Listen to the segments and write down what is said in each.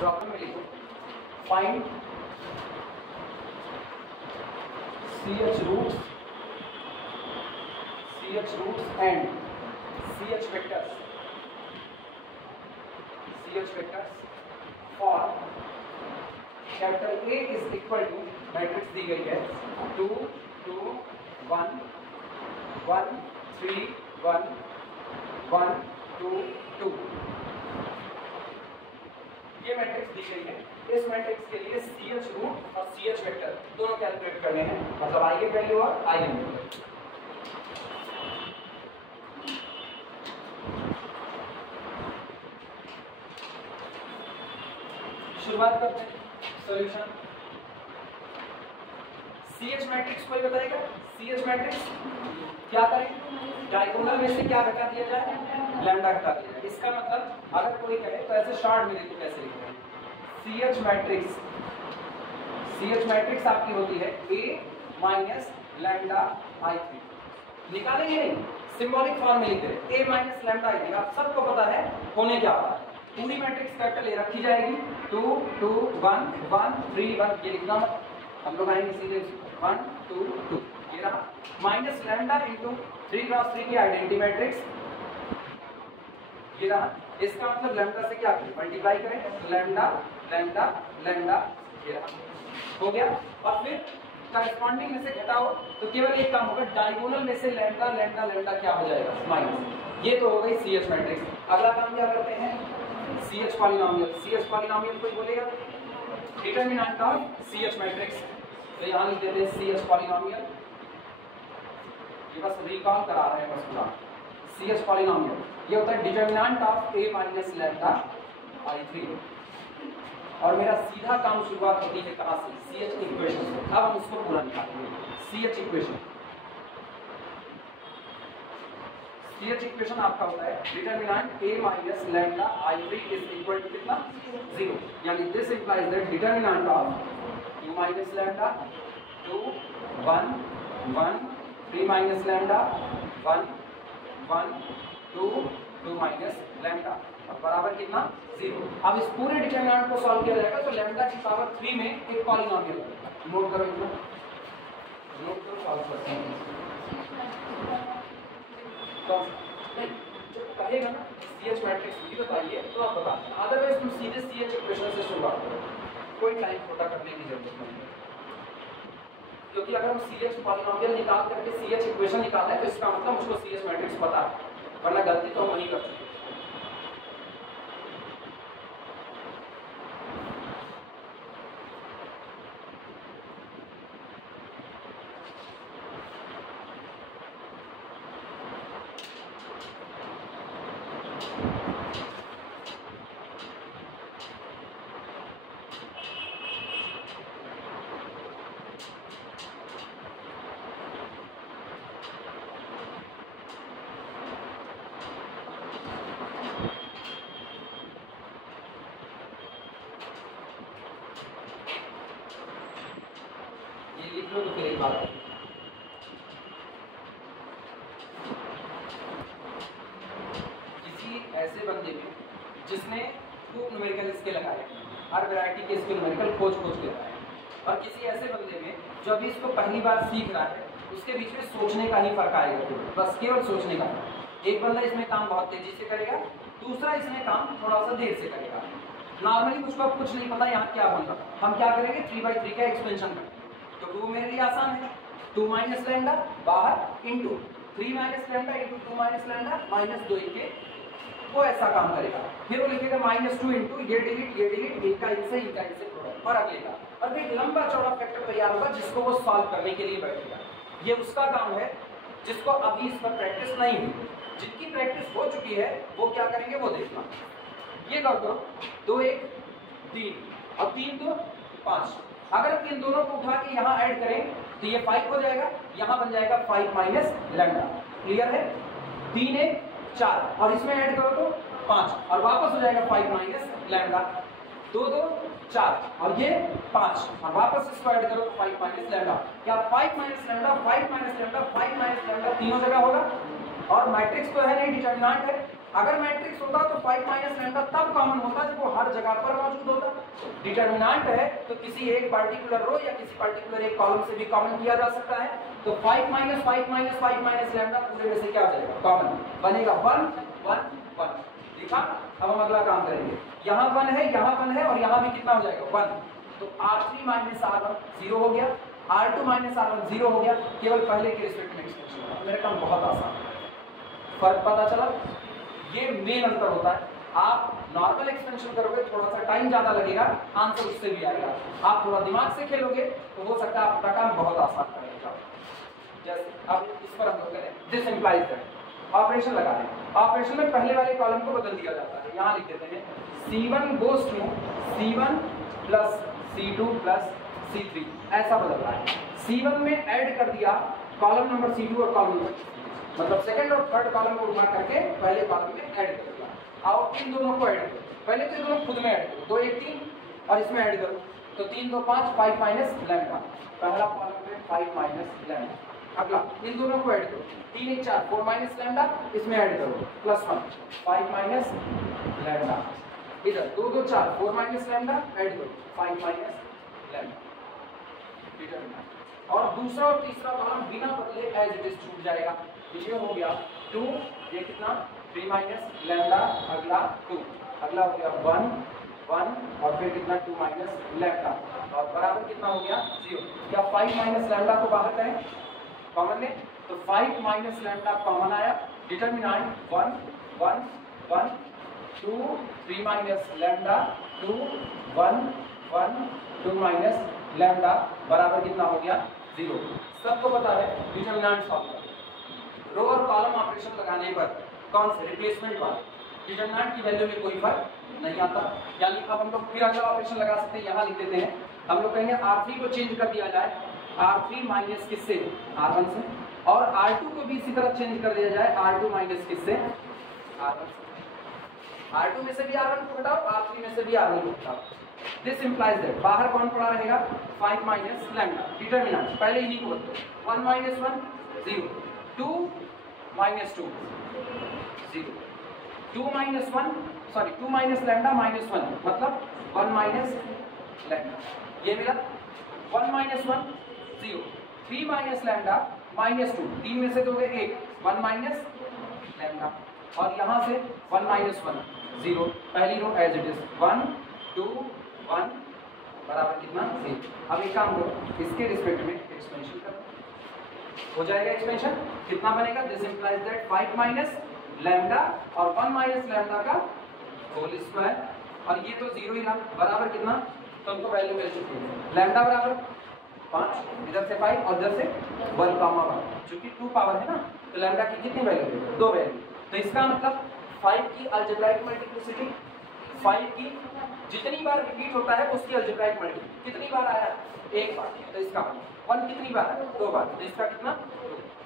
Problem में लिखो find CH roots and CH vectors for capital A is equal to matrix दी गई है 2 2 1 1 3 1 1 2 2। ये मैट्रिक्स दी गई है। इस मैट्रिक्स के लिए CH रूट और CH वेक्टर दोनों कैलकुलेट करने हैं, मतलब आइगन वैल्यू और आइगन वैल्यू। शुरुआत करते हैं सॉल्यूशन। CH मैट्रिक्स कोई बताएगा? CH मैट्रिक्स क्या करें? डायगोनल में से क्या घटा दिया जाए? लैम्डा घटा दिया जाए। इसका मतलब अगर कोई कहे तो ऐसे शॉर्ट में लिखो, कैसे लिखते हैं? CH मैट्रिक्स आपकी होती है A माइनस लैम्डा I3। निकालेंगे नहीं, सिंबॉलिक फॉर्म में लिख रहे हैं A माइनस लैम्डा I3। आप सबको पता है होने क्या वाला है। पूरी मैट्रिक्स कैपिटल A रखी जाएगी 2 2 1 1 3 1। ये लिखना मत, हम लोग आएंगे सीधे 1 2 2। ये रहा माइनस लैम्डा इंटू 3 क्रॉस 3 की आइडेंटिटी मैट्रिक्स। ये रहा, इसका मतलब लैम्डा से क्या करें? मल्टीप्लाई करें, लैम्डा लैम्डा लैम्डा। ये रहा, हो गया। और फिर करस्पॉन्डिंग में से घटाओ तो केवल एक काम होगा, डायगोनल में से लैम्डा लैम्डा लैम्डा क्या हो जाएगा? माइनस। ये तो हो गई CH मैट्रिक्स। अगला काम क्या करते हैं? CH polynomial. CH पॉलिनोमियल कोई बोलेगा? Determinant of CH matrix. तो यहाँ लिख देते हैं CH पॉलिनोमियल। ये बस रिकॉल करा रहे हैं बस पूरा। CH पॉलिनोमियल ये होता है determinant of A minus lambda I3। और मेरा सीधा काम शुरुआत होती है कहाँ से? CH इक्वेशन से। अब हम उसको पूरा निकालेंगे। CH इक्वेशन आपका होता है determinant A minus lambda I3 is equal to कितना? 0। यानी this implies that determinant of 2 minus lambda 2 1 1 3 minus lambda 1 1 2 2 minus lambda और बराबर कितना? 0। अब इस पूरे डिटरमिनेंट को सॉल्व किया जाएगा तो लैम्डा की पावर 3 में एक पॉलिनोमियल नोट करो, इतना नोट करो, सॉल्व करते हैं। तो जो कहेगा ना CH मैट्रिक्स भी बताइए तो आप बता दें, अदरवाइज तुम सीधे CH इक्वेशन से शुरुआत करो, कोई टाइम छोटा करने की जरूरत नहीं है। क्योंकि अगर हम CH पॉलिनोमियल निकाल करके CH इक्वेशन निकालना है तो इसका मतलब मुझको CH मैट्रिक्स पता है, वरना गलती तो हम वही कर चुके। तो फिर एक बात है, किसी ऐसे बंदे में जिसने खूब न्यूमेरिकल स्किल लगाए, हर वैरायटी के स्किल न्यूमेरिकल खोज के लगाए, और किसी ऐसे बंदे में जो अभी इसको पहली बार सीख रहा है, उसके बीच में सोचने का ही फर्क आएगा, बस केवल सोचने का। एक बंदा इसमें काम बहुत तेजी से करेगा, दूसरा इसमें काम थोड़ा सा देर से करेगा। नॉर्मली मुझको अब कुछ नहीं पता यहाँ क्या बन रहा, हम क्या करेंगे 3/3 का एक्सपेंशन करेंगे। तो 2 मेरे लिए आसान है, 2 माइनस लैम्डा बाहर into 3 minus lambda into 2 minus lambda minus 2 के, वो ऐसा काम करेगा। फिर वो लिखेगा -2 इंटू ये डिलीट इनका इनसे प्रोडक्ट और अगले का, और फिर लंबा चौड़ा फैक्टर तैयार होगा जिसको वो सॉल्व करने के लिए बैठेगा। ये उसका काम है जिसको अभी इस पर प्रैक्टिस नहीं हुई। जिनकी प्रैक्टिस हो चुकी है वो क्या करेंगे वो देखना। ये कर दो 2 1 3 और 3 2 5। अगर इन दोनों को उठा के यहाँ ऐड करें तो ये 5 हो जाएगा, यहाँ बन जाएगा 5 माइनस लैम्डा। क्लियर है? 3 1 4 और इसमें ऐड करो तो 5 और वापस हो जाएगा 5 माइनस लैम्डा। 2 2 4 और ये 5 और वापस इसको ऐड करो तो 5 माइनस लैम्डा। क्या 5 minus lambda 5 minus lambda 5 minus lambda तीनों जगह होगा? और मैट्रिक्स तो है नहीं, डिटरमिनेंट है। अगर मैट्रिक्स होता तो 5 माइनस लैम्डा तब कॉमन होता जब वो हर जगह पर मौजूद होता। डिटरमिनेंट है तो किसी एक पर्टिकुलर रो या किसी पर्टिकुलर एक कॉलम से भी कॉमन किया जा सकता है। तो 5 माइनस 5 माइनस 5 माइनस लैम्डा पूरे में से क्या आ जाएगा? कॉमन बनेगा 1 1 1। देखा? अब हम अगला काम करेंगे। यहाँ 1 है, यहाँ 1 है और यहाँ भी कितना हो जाएगा? 1। तो R3 माइनस R1 0 हो गया, R2 माइनस R1 0 हो गया। केवल पहले के रिस्पेक्ट में एक्सपेंशन होगा। मेरा काम बहुत आसान है। फर्क पता चला? ये मेन अंतर होता है। आप नॉर्मल एक्सपेंशन करोगे थोड़ा सा टाइम ज्यादा लगेगा, आंसर उससे भी आएगा। आप थोड़ा दिमाग से खेलोगे तो हो सकता है आपका काम बहुत आसान रहेगा। जैसे अब इस पर हम लोग करें, दिस इंप्लाइज दैट ऑपरेशन लगा दें। ऑपरेशन में पहले वाले कॉलम को बदल दिया जाता है। यहाँ लिख देते हैं C1 goes to C1 plus C2 plus C3, ऐसा बदल रहा है। C1 में ऐड कर दिया कॉलम नंबर C2 और कॉलम नंबर, मतलब सेकंड और थर्ड कॉलम को उठा करके पहले कॉलम में ऐड कर दिया। आओ इन दोनों को ऐड करो। पहले तो ये दोनों खुद में ऐड करो, 2 1 3 और इसमें ऐड करो तो 3 2 5 5 माइनस लैम्डा। पहला कॉलम में 5 माइनस लैम्डा। अगला इन दोनों को ऐड करो, 3 1 4 4 माइनस लैम्डा, इसमें ऐड करो प्लस 1 5 माइनस लैम्डा। इधर 2 2 4 4 माइनस लैम्डा ऐड करो 5 माइनस लैम्डा। और दूसरा और तीसरा कॉलम बिना बदले एज इट इज छूट जाएगा। ये हो गया 2, ये कितना 3 माइनस लैम्डा, अगला 2, अगला हो गया 1 1 और फिर कितना 2 माइनस लैम्डा और बराबर कितना हो गया 0। क्या 5 माइनस लैम्डा को बाहर करें कॉमन में? तो 5 माइनस लैम्डा कॉमन आया। Determinant 1 1 1 2 3 minus lambda 2 1 1 2 minus lambda बराबर कितना हो गया 0। सबको पता है डिटरमिनेंट सॉल्व करना। रो और कॉलम ऑपरेशन लगाने पर कौन से रिप्लेसमेंट वाला डिटरमिनेंट की वैल्यू में कोई फर्क नहीं आता। यानी अब हम लोग फिर अगला ऑपरेशन लगा सकते हैं। यहाँ लिख देते हैं, हम लोग कहेंगे R3 को चेंज कर दिया जाए R3 माइनस किससे? R1 से। और R2 को भी इसी तरह चेंज कर दिया जाए R2 माइनस किससे? R1 से। R2 में से भी R1 को घटाओ, R3 में से भी R1 को घटाओ। दिस इंप्लाइज दैट बाहर कौन पड़ा रहेगा? 5 माइनस लैम्डा। डिटरमिनेंट पहले इन्हीं को बदलो, 1 minus 1 0, 2 minus 2 0, 2 minus 1 sorry 2 minus lambda minus 1 मतलब 1 माइनस लैम्डा। ये मिला 1 माइनस 1 0, 3 माइनस लैम्डा माइनस 2, 3 में से दोगे 1 1 माइनस लैम्डा और यहाँ से 1 माइनस 1 0। पहली रो एज इट इज 1 2 1 बराबर कितना 0। अब एक काम करो, इसके रिस्पेक्ट में एक्सपेंशन करो, हो जाएगा एक्सपेंशन। कितना बनेगा? This implies that 5 minus lambda और 1 माइनस लैम्डा का होल स्क्वायर और ये तो 0 ही रहा बराबर कितना? तो हमको वैल्यू मिल चुकी है। लैम्डा बराबर 5, इधर से 5 और इधर से 1 कामा 1, चूंकि 2 पावर है ना तो लैम्डा की कितनी वैल्यू है? 2 वैल्यू। तो इसका मतलब 5 की अलजेब्राइक मल्टीप्लिसिटी, 5 की जितनी बार रिपीट होता है उसकी अलजेब्राइक मल्टीप्लिसिटी कितनी बार आया? 1 बार। तो इसका 1 कितनी बार है? 2 बार। तो इसका कितना?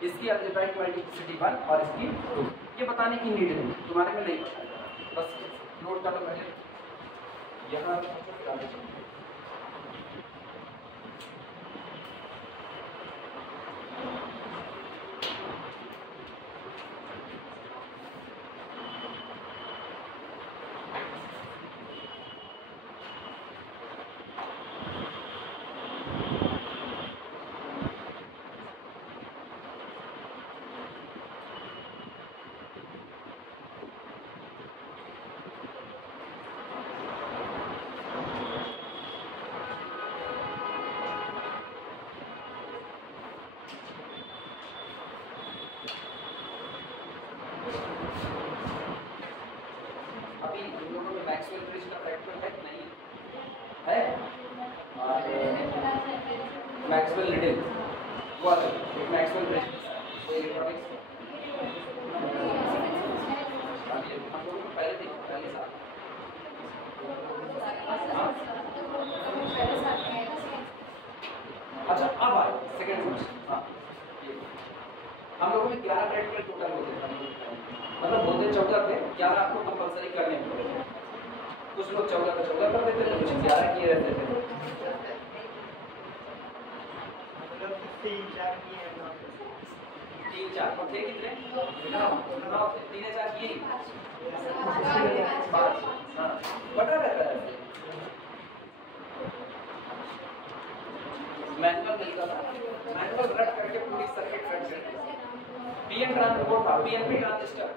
इसकी अलजेब्राइक मल्टीप्लिसिटी 1 और इसकी 2। ये बताने की नीड नहीं, तुम्हारे में नहीं पता, बस नोट कर लो पहले। यहाँ मैक्सवेल ब्रिज का फैक्टर है कि नहीं है? मैक्सवेल लिटिल वो आता है एक मैक्सवेल ब्रिज तो इलेक्ट्रॉनिक्स हम लोगों को पहले देखो पहले साल। अच्छा अब आए सेकंड क्वेश्चन। हाँ हम लोगों में 11 प्रैक्टिकल टोटल होते हैं, मतलब होते 14 थे, 11 आपको कंपलसरी करने पड़े। कुछ लोग 14 का 14 कर देते थे, कुछ 11 किए रहते थे। 3 4 और थे कितने 9 थे 3 4 ये 5 हाँ बटा रहता है मैनुअल तरीका था मैनुअल रट करके पूरी सर्किट रट करके पीएन ट्रांसपोर्ट था पीएनपी ट्रांजिस्टर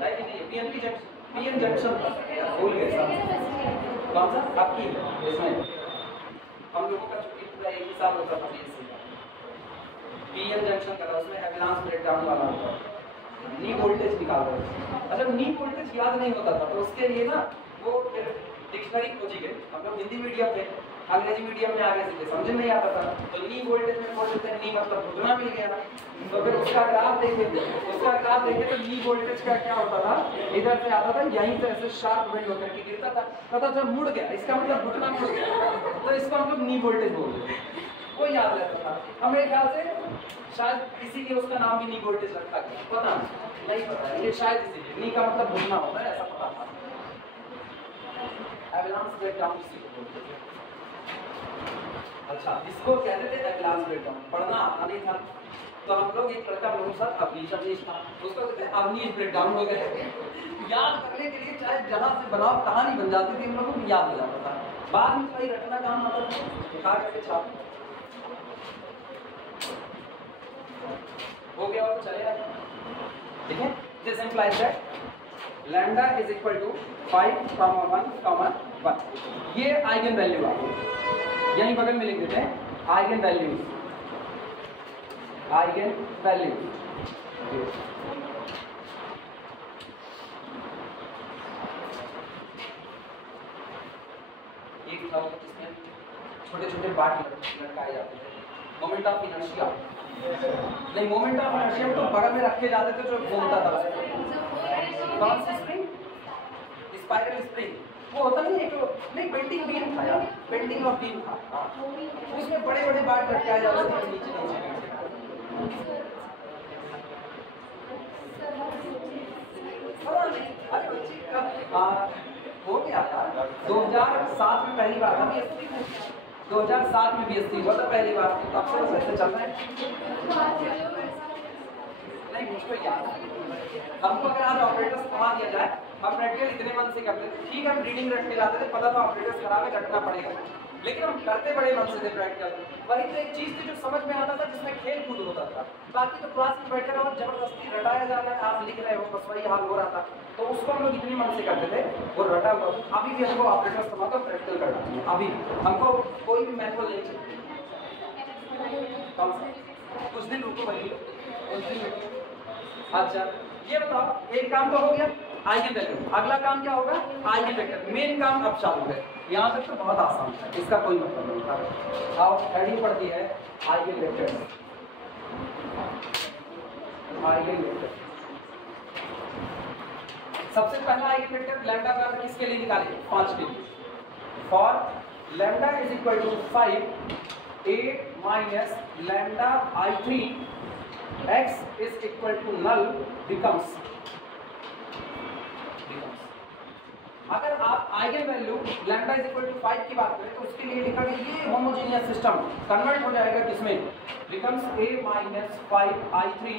है कि नहीं पीएनपी जंक्शन पीएन जंक्शन भूल गए सब कौन सा आपकी इसमें हम लोगों का छुट्टी पूरा एक ही साल होता था पीएन जंक्शन का उसमें एवलांस ब्रेकडाउन वाला होता नी वोल्टेज निकाल रहे अच्छा नी वोल्टेज याद नहीं होता था तो उसके लिए ना वो फिर डिक्शनरी खोजी गई हम लोग हिंदी मीडियम थे अंग्रेजी मीडियम में आगे सीधे समझ नहीं आता था तो नी वोल्टेज में बोलते थे नी मतलब घुटना मिल गया तो फिर उसका ग्राफ देखे तो नी वोल्टेज का क्या होता था इधर से आता था यहीं से ऐसे शार्प बेंड होकर के गिरता था पता जब मुड़ गया इसका मतलब घुटना मुड़ गया तो इसको हम लोग नी वोल्टेज बोलते थे वो याद रहता था अब मेरे ख्याल से शायद इसीलिए उसका नाम भी नी वोल्टेज रखा गया पता नहीं पता ये शायद इसीलिए नी का मतलब घुटना होता है ऐसा पता था एवलांस ब्रेकडाउन इसी को बोलते थे अच्छा इसको कहते थे एवलांस ब्रेकडाउन पढ़ना आता नहीं था तो हम लोग एक लड़का मेरे साथ अवनीश था उसको कहते हैं अवनीश ब्रेकडाउन हो गए याद करने के लिए चाहे जहाँ से बनाओ कहानी बन जाती थी हम लोगों को याद हो जाता था बाद में कोई रटना काम मतलब दिखा करके छाप हो गया और चलेगा ठीक है this implies that lambda is equal to 5, 1, 1 ये आइगन वैल्यू आ गई यहीं बगल में लिख देते हैं आइगन वैल्यूज एक था जिसमें छोटे-छोटे बार लटकाए जाते थे मोमेंट ऑफ इनर्शिया नहीं मोमेंट ऑफ इनर्शिया तो बगल में रखे जाते थे जो घूमता था कौन सी स्प्रिंग स्पाइरल स्प्रिंग वो होता नहीं एक नहीं बेंडिंग बीम था यार बेंडिंग ऑफ बीम था उसमें बड़े-बड़े बार लटकाए जाते थे नीचे अरे बच्चे हो गया यार 2007 में पहली बार था 2007 में बीएससी हुआ था पहली बार तब से ऐसे चल रहा है नहीं मुझको याद है हमको अगर आज ऑपरेटर्स कमा दिया जाए हम प्रैक्टिकल इतने मन से करते थे ठीक है हम रीडिंग रट के जाते थे पता था ऑपरेटर्स खराब है रटना पड़ेगा लेकिन हम करते बड़े मन से थे प्रैक्टिकल वही तो एक चीज थी जो समझ में आता था जिसमें खेल कूद होता था बाकी तो क्लास में बैठकर और जबरदस्ती रटाया जा रहा है आप लिख रहे हो बस वही हाल हो रहा था तो उसको हम लोग इतने मन से करते थे वो रटा हुआ अभी भी हमको ऑपरेटर्स कमा कर प्रैक्टिकल करना चाहिए अभी हमको कोई भी मैनुअल नहीं चाहिए कुछ दिन रुको भाई अच्छा ये बताओ एक काम तो हो गया आइगन वैल्यू अगला काम क्या होगा आइगन वेक्टर मेन काम अब चालू है यहाँ तक तो बहुत आसान है इसका कोई मतलब नहीं था अब हेडिंग पड़ती है आइगन वेक्टर सबसे पहला आइगन वेक्टर लैम्डा का किसके लिए निकालें 5 के लिए for lambda is equal to 5 8 minus lambda I3 x is equal to null becomes अगर आप eigen value lambda is equal to 5 की बात करें तो उसके लिए लिखा गया ये होमोजेनियस सिस्टम कन्वर्ट हो जाएगा किसमें becomes a minus 5i3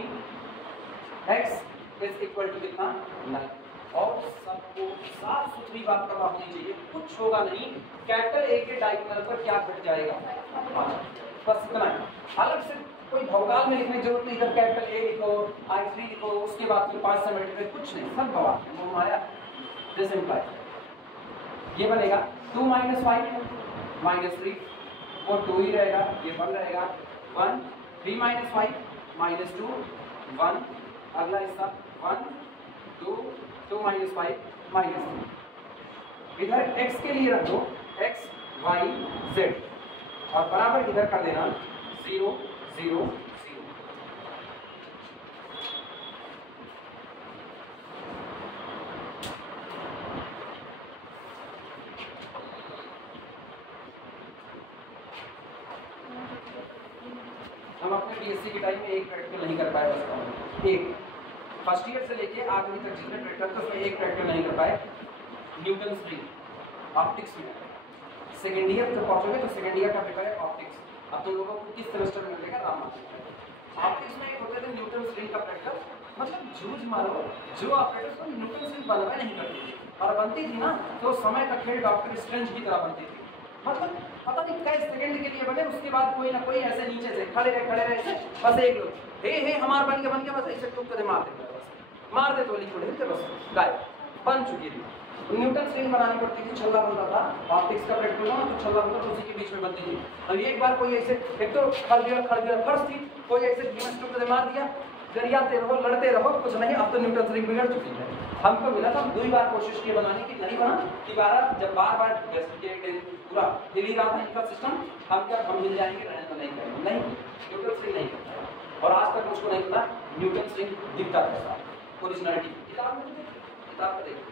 x is equal to कितना null और सबको साफ सुथरी बात पता होनी चाहिए कुछ होगा नहीं कैपिटल A के डायगोनल पर क्या घट जाएगा बस इतना है अलग से कोई भौकाल में लिखने की जरूरत नहीं इधर कैपिटल A लिखो I3 लिखो उसके बाद फिर 5 से मल्टीप्लाई कुछ नहीं सब भौकाल वो माया दिस इंप्लाइज ये बनेगा 2 minus 5 minus 3 वो 2 ही रहेगा ये 1 रहेगा 1 3 minus 5 minus 2 1 अगला हिस्सा 1 2 2 minus 5 minus 3 इधर x के लिए रख दो x y z और बराबर इधर कर देना 0 0 0 हम अपने बीएससी के टाइम में एक प्रैक्टिकल नहीं कर पाए बस एक फर्स्ट ईयर से लेके आखिरी तक जितने प्रैक्टिकल थे उसमें एक प्रैक्टिकल नहीं कर पाए न्यूटन स्प्रिंग ऑप्टिक्स में सेकेंड ईयर जब पहुंचोगे तो सेकेंड ईयर का पेपर है ऑप्टिक्स अब तुम लोगों को किस सेमेस्टर में मिलेगा राम ऑप्टिक्स में एक होते थे न्यूटन रिंग ऑपरेटर, मतलब जूझ मारो जो ऑपरेटर तो न्यूटन रिंग बनवा नहीं करती थी, और बनती थी ना तो समय का खेल डॉक्टर स्ट्रेंज की तरह बनती थी। मतलब पता नहीं कई सेकंड के लिए बने, उसके बाद कोई ना कोई ऐसे नीचे से खड़े रहे ऐसे, बस एक लोग हे हमार बन के बस ऐसे टूक कर मार देते, बस मार दे तो लिखो लिखते बस गायब बन चुकी थी। न्यूटन रिंग बनानी पड़ती थी, छल्ला बनता था ऑप्टिक्स का प्रैक्टिकल ना, तो छल्ला बनता था उसी के बीच में बनती थी। और एक बार कोई ऐसे एक तो खड़ गया फर्श थी, कोई ऐसे धीमे से टूक कर मार दिया, गरियाते रहो लड़ते रहो कुछ नहीं, अब तो न्यूटन रिंग बिगड़ चुकी है। हमको मिला था, हम 2 बार कोशिश की बनाने की, नहीं बना। दोबारा जब बार पूरा हिल ही रहा था इनका सिस्टम, हम हिल जाएंगे, नहीं करेंगे, नहीं न्यूटन रिंग नहीं करता। और आज तक मुझको नहीं पता न्यूटन रिंग दिखता कैसा ओरिजिनलिटी। किताब में देखो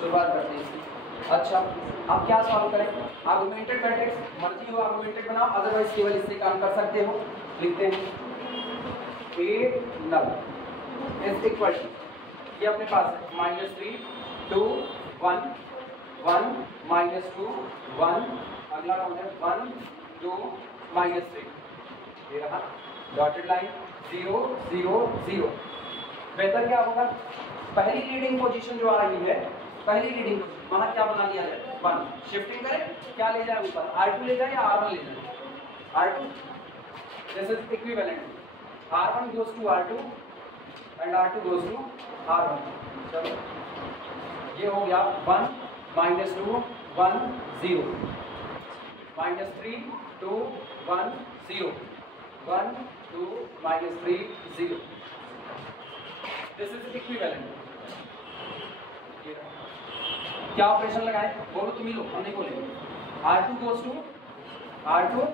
शुरुआत करते हैं इसकी। अच्छा आप क्या सॉल्व करें, आर्गुमेंटेड मैट्रिक्स मर्जी हो आर्गुमेंटेड बनाओ, अदरवाइज केवल इससे काम कर सकते हो। लिखते हैं ए नल इज इक्वल टू, ये अपने पास है -3 2 1 1 -2 1, अगला कौन है 1 2 -3, ये रहा डॉटेड लाइन 0 0 0। बेहतर क्या होगा, पहली रीडिंग पोजीशन जो आ रही है, पहली रीडिंग वहां क्या बना लिया जाए 1, शिफ्टिंग करें क्या ले जाए ऊपर, R2 ले जाए या R1 ले जाए, R2 this is equivalent, R1 goes to R2 and R2 goes to R1। चलो ये हो गया 1 -2 1 0 -3 2 1 0 1 2 -3 0, दिस इज इक्विवेलेंट। क्या ऑपरेशन लगाए बोलो, तुम ही लो, हम नहीं बोलेंगे। R2 goes to R2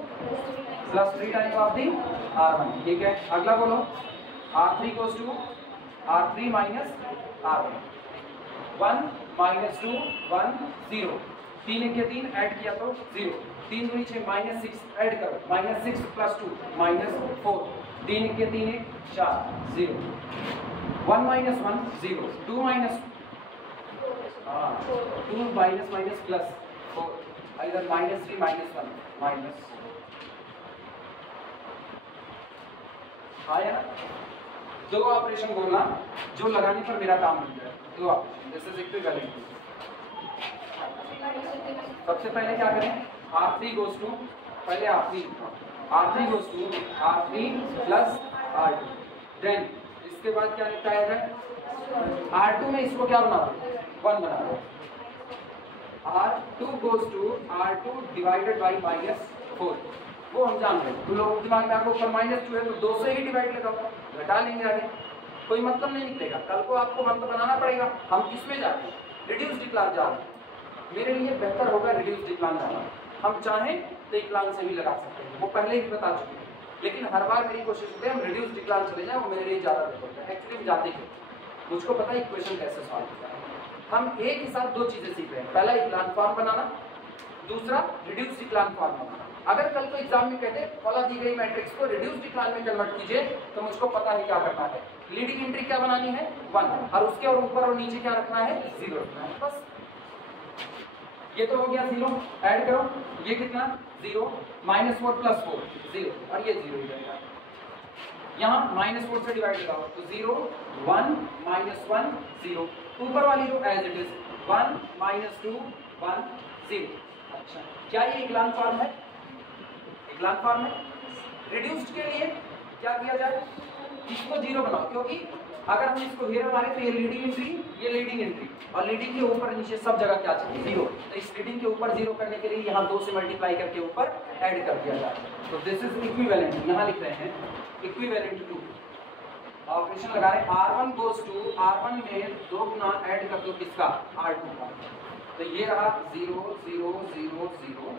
plus 3 times of the R1, ठीक है। अगला बोलो R3 goes to R3 minus R1, 1 -2 1 0, 3 1 3 add किया तो 0, 3 दूनी 6 -6 ऐड करो, -6 + 2 -4, 3 1 3 1 4 0, 1 -1 0, 2 -2 माइनस प्लस 4, इधर -3 -1 माइनस आया। 2 ऑपरेशन बोलना जो लगाने पर मेरा काम बन जाए, 2 ऑपरेशन दिस इज इक्विवेलेंट। सबसे पहले क्या करें, R3 goes to, पहले R3 goes to R3 plus R2, then इसके बाद क्या निपटाया जाए, R2 में इसको क्या बना दो 1 बना दो, R2 goes to R2 divided by -4, वो हम जान रहे हैं, तुम लोगों के दिमाग में आपको ऊपर -2 है तो 2 से ही डिवाइड लगाओ, घटा लेंगे आगे, कोई मतलब नहीं निकलेगा। कल को आपको मंत्र बनाना पड़ेगा, हम किस में जाते हैं, रिड्यूस डिक्लान जा रहे हैं, मेरे लिए बेहतर होगा रिड्यूस डिक्लान जाना। हम चाहें तो इक्लान से भी लगा सकते हैं, वो पहले ही बता चुके हैं, लेकिन हर बार मेरी कोशिश होती है हम रिड्यूस डिक्लान चले जाए, वो मेरे लिए ज़्यादा बेहतर होता है। एक्चुअली जाते क्यों, मुझको पता है इक्वेशन कैसे सॉल्व होता है। हम एक ही साथ 2 चीजें सीख रहे हैं, पहला इक्लान फॉर्म बनाना, दूसरा रिड्यूस इक्लान फॉर्म बनाना। अगर कल को एग्जाम में कहते फला दी गई मैट्रिक्स को रिड्यूस इक्लान में कन्वर्ट कीजिए, तो मुझको पता है क्या करना है, लीडिंग एंट्री क्या बनानी है 1, और उसके और ऊपर और नीचे क्या रखना है 0 रखना है, बस। ये तो हो गया 0, ऐड करो, ये कितना 0 -4 + 4 0, और ये 0 ही रहेगा। यहाँ -4 से डिवाइड लगाओ तो 0 1 -1 0, ऊपर वाली रो एज इट इज 1 -2 1 0। अच्छा क्या ये इक्लान फॉर्म है, इक्लान फॉर्म है। रिड्यूस्ड के लिए क्या किया जाए, इसको 0 बनाओ, क्योंकि अगर हम इसको घेरा मारे तो ये लीडिंग एंट्री, ये लीडिंग एंट्री, और लीडिंग के ऊपर नीचे सब जगह क्या चाहिए 0, तो इस लीडिंग के ऊपर 0 करने के लिए यहाँ 2 से मल्टीप्लाई करके ऊपर ऐड कर दिया जाए, तो दिस इज इक्विवेलेंट। यहाँ लिख रहे हैं इक्विवेलेंट टू, ऑपरेशन लगा रहे R1 goes to R1 में 2 गुना ऐड कर दो किसका R2 का, तो ये रहा 0 0 0 0,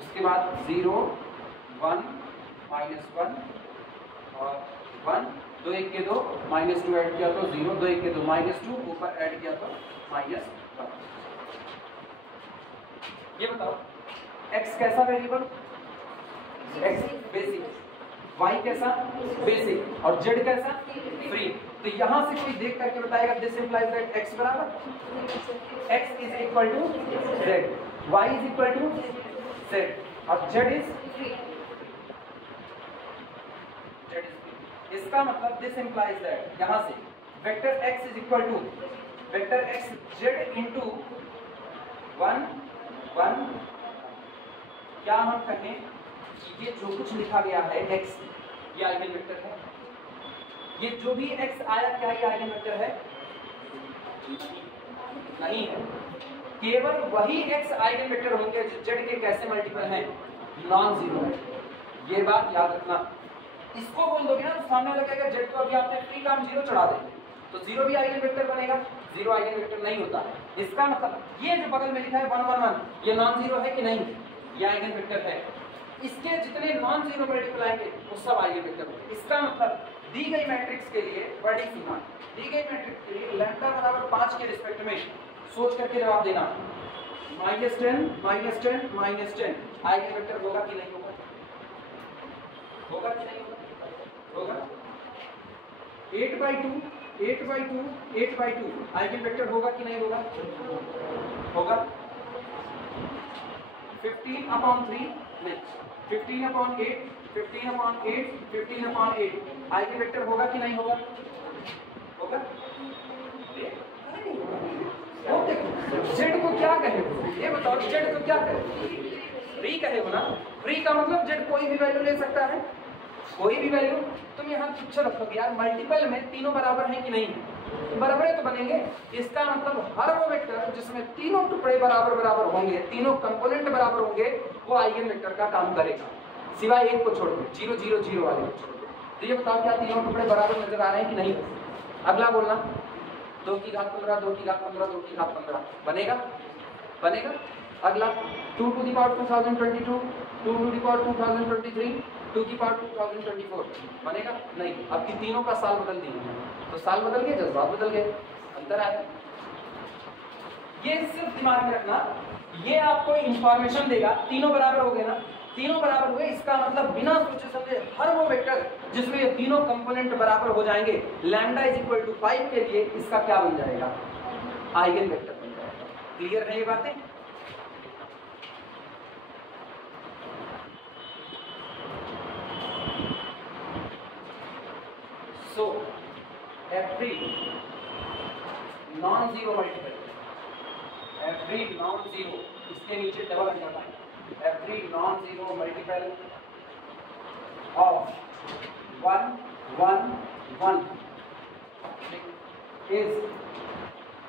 उसके बाद 0 1 -1 और 1, 2 1 के 2 -2 ऐड किया तो 0, 2 1 के 2 -2, ऊपर ऐड किया तो -1। ये बताओ x कैसा वेरिएबल, x बेसिक, y कैसा बेसिक और z कैसा फ्री। तो यहां से कोई देख करके बताएगा दिस इंप्लाइज दैट x बराबर x is equal to z, y is equal to z और z इज फ्री। इसका मतलब दिस इंप्लाइज दैट यहां से vector x is equal to vector x z into 1 1। क्या हम कहें कि ये जो कुछ लिखा गया है x ये आइगन वेक्टर है, ये जो भी x आया क्या ये आइगन वेक्टर है? नहीं है। केवल वही x आइगन वेक्टर होंगे जो z के कैसे मल्टीपल हैं, नॉन जीरो है। ये बात याद रखना। इसको बोल दोगे ना तो सामने वाला कहेगा z को अभी आपने फ्री का हम जीरो चढ़ा देंगे तो जीरो भी आइगन वेक्टर बनेगा, जीरो आइगन वेक्टर नहीं होता है। इसका मतलब ये जो बगल में लिखा है 1 1 1 ये नॉन जीरो है कि नहीं, ये आइगन वेक्टर है। इसके जितने नॉन जीरो मल्टीपल आएंगे वो सब आइगन वेक्टर होंगे। इसका मतलब दी गई मैट्रिक्स के लिए बड़ी सीमा, दी गई मैट्रिक्स के लिए लैम्डा बराबर 5 के रिस्पेक्ट में सोच करके जवाब देना। -10 -10 -10 आइगन वेक्टर होगा कि नहीं होगा? होगा कि नहीं होगा? 8/2 8/2 8/2 आइगन वेक्टर होगा कि नहीं होगा? होगा। 15/3 नहीं 15/8 15/8 15/8 आइगन वेक्टर होगा कि नहीं होगा? होगा। जेड को क्या कहे, ये बताओ जेड को क्या कहे? फ्री कहे हो ना। फ्री का मतलब जेड कोई भी वैल्यू ले सकता है, कोई भी वैल्यू। तुम यहाँ तुच्छ रखोगे यार मल्टीपल में तीनों बराबर हैं कि नहीं, बराबर तो बनेंगे। इसका मतलब हर वो वेक्टर जिसमें तीनों टुकड़े बराबर बराबर होंगे, तीनों कंपोनेंट बराबर होंगे, वो आइगन वेक्टर का काम करेगा, सिवाय एक को छोड़ दो 0 0 0 वाले को छोड़ दो। तो ये बताओ क्या तीनों टुकड़े बराबर नजर आ रहे हैं कि नहीं? अगला बोलना 2 की घात 15 2 की घात 15 2 की घात 15 बनेगा, बनेगा। अगला 2 to the power 2022 2 to the power 2023 2 की पावर 2024 बनेगा नहीं। अब की तीनों का साल बदल दिए तो साल बदल गए, जज्बात बदल गए, अंतर आया। ये सिर्फ दिमाग में रखना, ये आपको इंफॉर्मेशन देगा। तीनों बराबर हो गए ना, तीनों बराबर हुए, इसका मतलब बिना सोचे समझे हर वो वेक्टर जिसमें ये तीनों कंपोनेंट बराबर हो जाएंगे लैम्डा इज इक्वल टू 5 के लिए इसका क्या बन जाएगा? आइगन वेक्टर बन जाएगा। क्लियर है ये बातें? So, every non-zero multiple, every non-zero, इसके नीचे double underline, every non-zero multiple of 1 1 1 is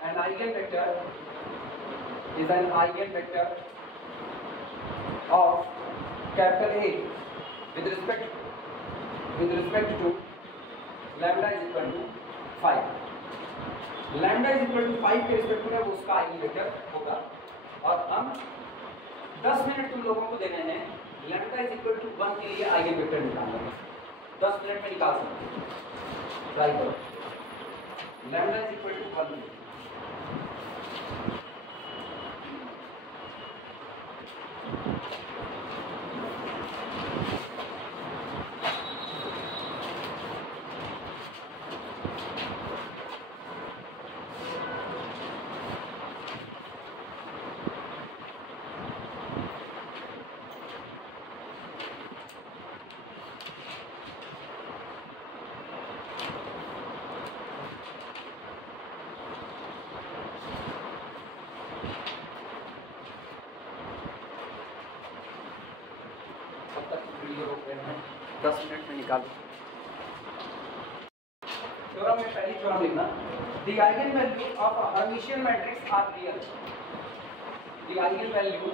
an eigenvector, is an eigenvector of capital A with respect to lambda is equal to 5। Lambda is equal to 5 के respect में वो उसका eigen vector होगा। और हम 10 minute तुम लोगों को देने हैं लैम्डा इज इक्वल टू 1 के लिए आइगन वेक्टर निकालना है। 10 मिनट में निकाल सकते हैं, ट्राई करो। Lambda is equal to 1 10 minute में निकालो। थ्योरम में पहली थ्योरम लिखना, the eigen value of a Hermitian matrix are real. The eigen value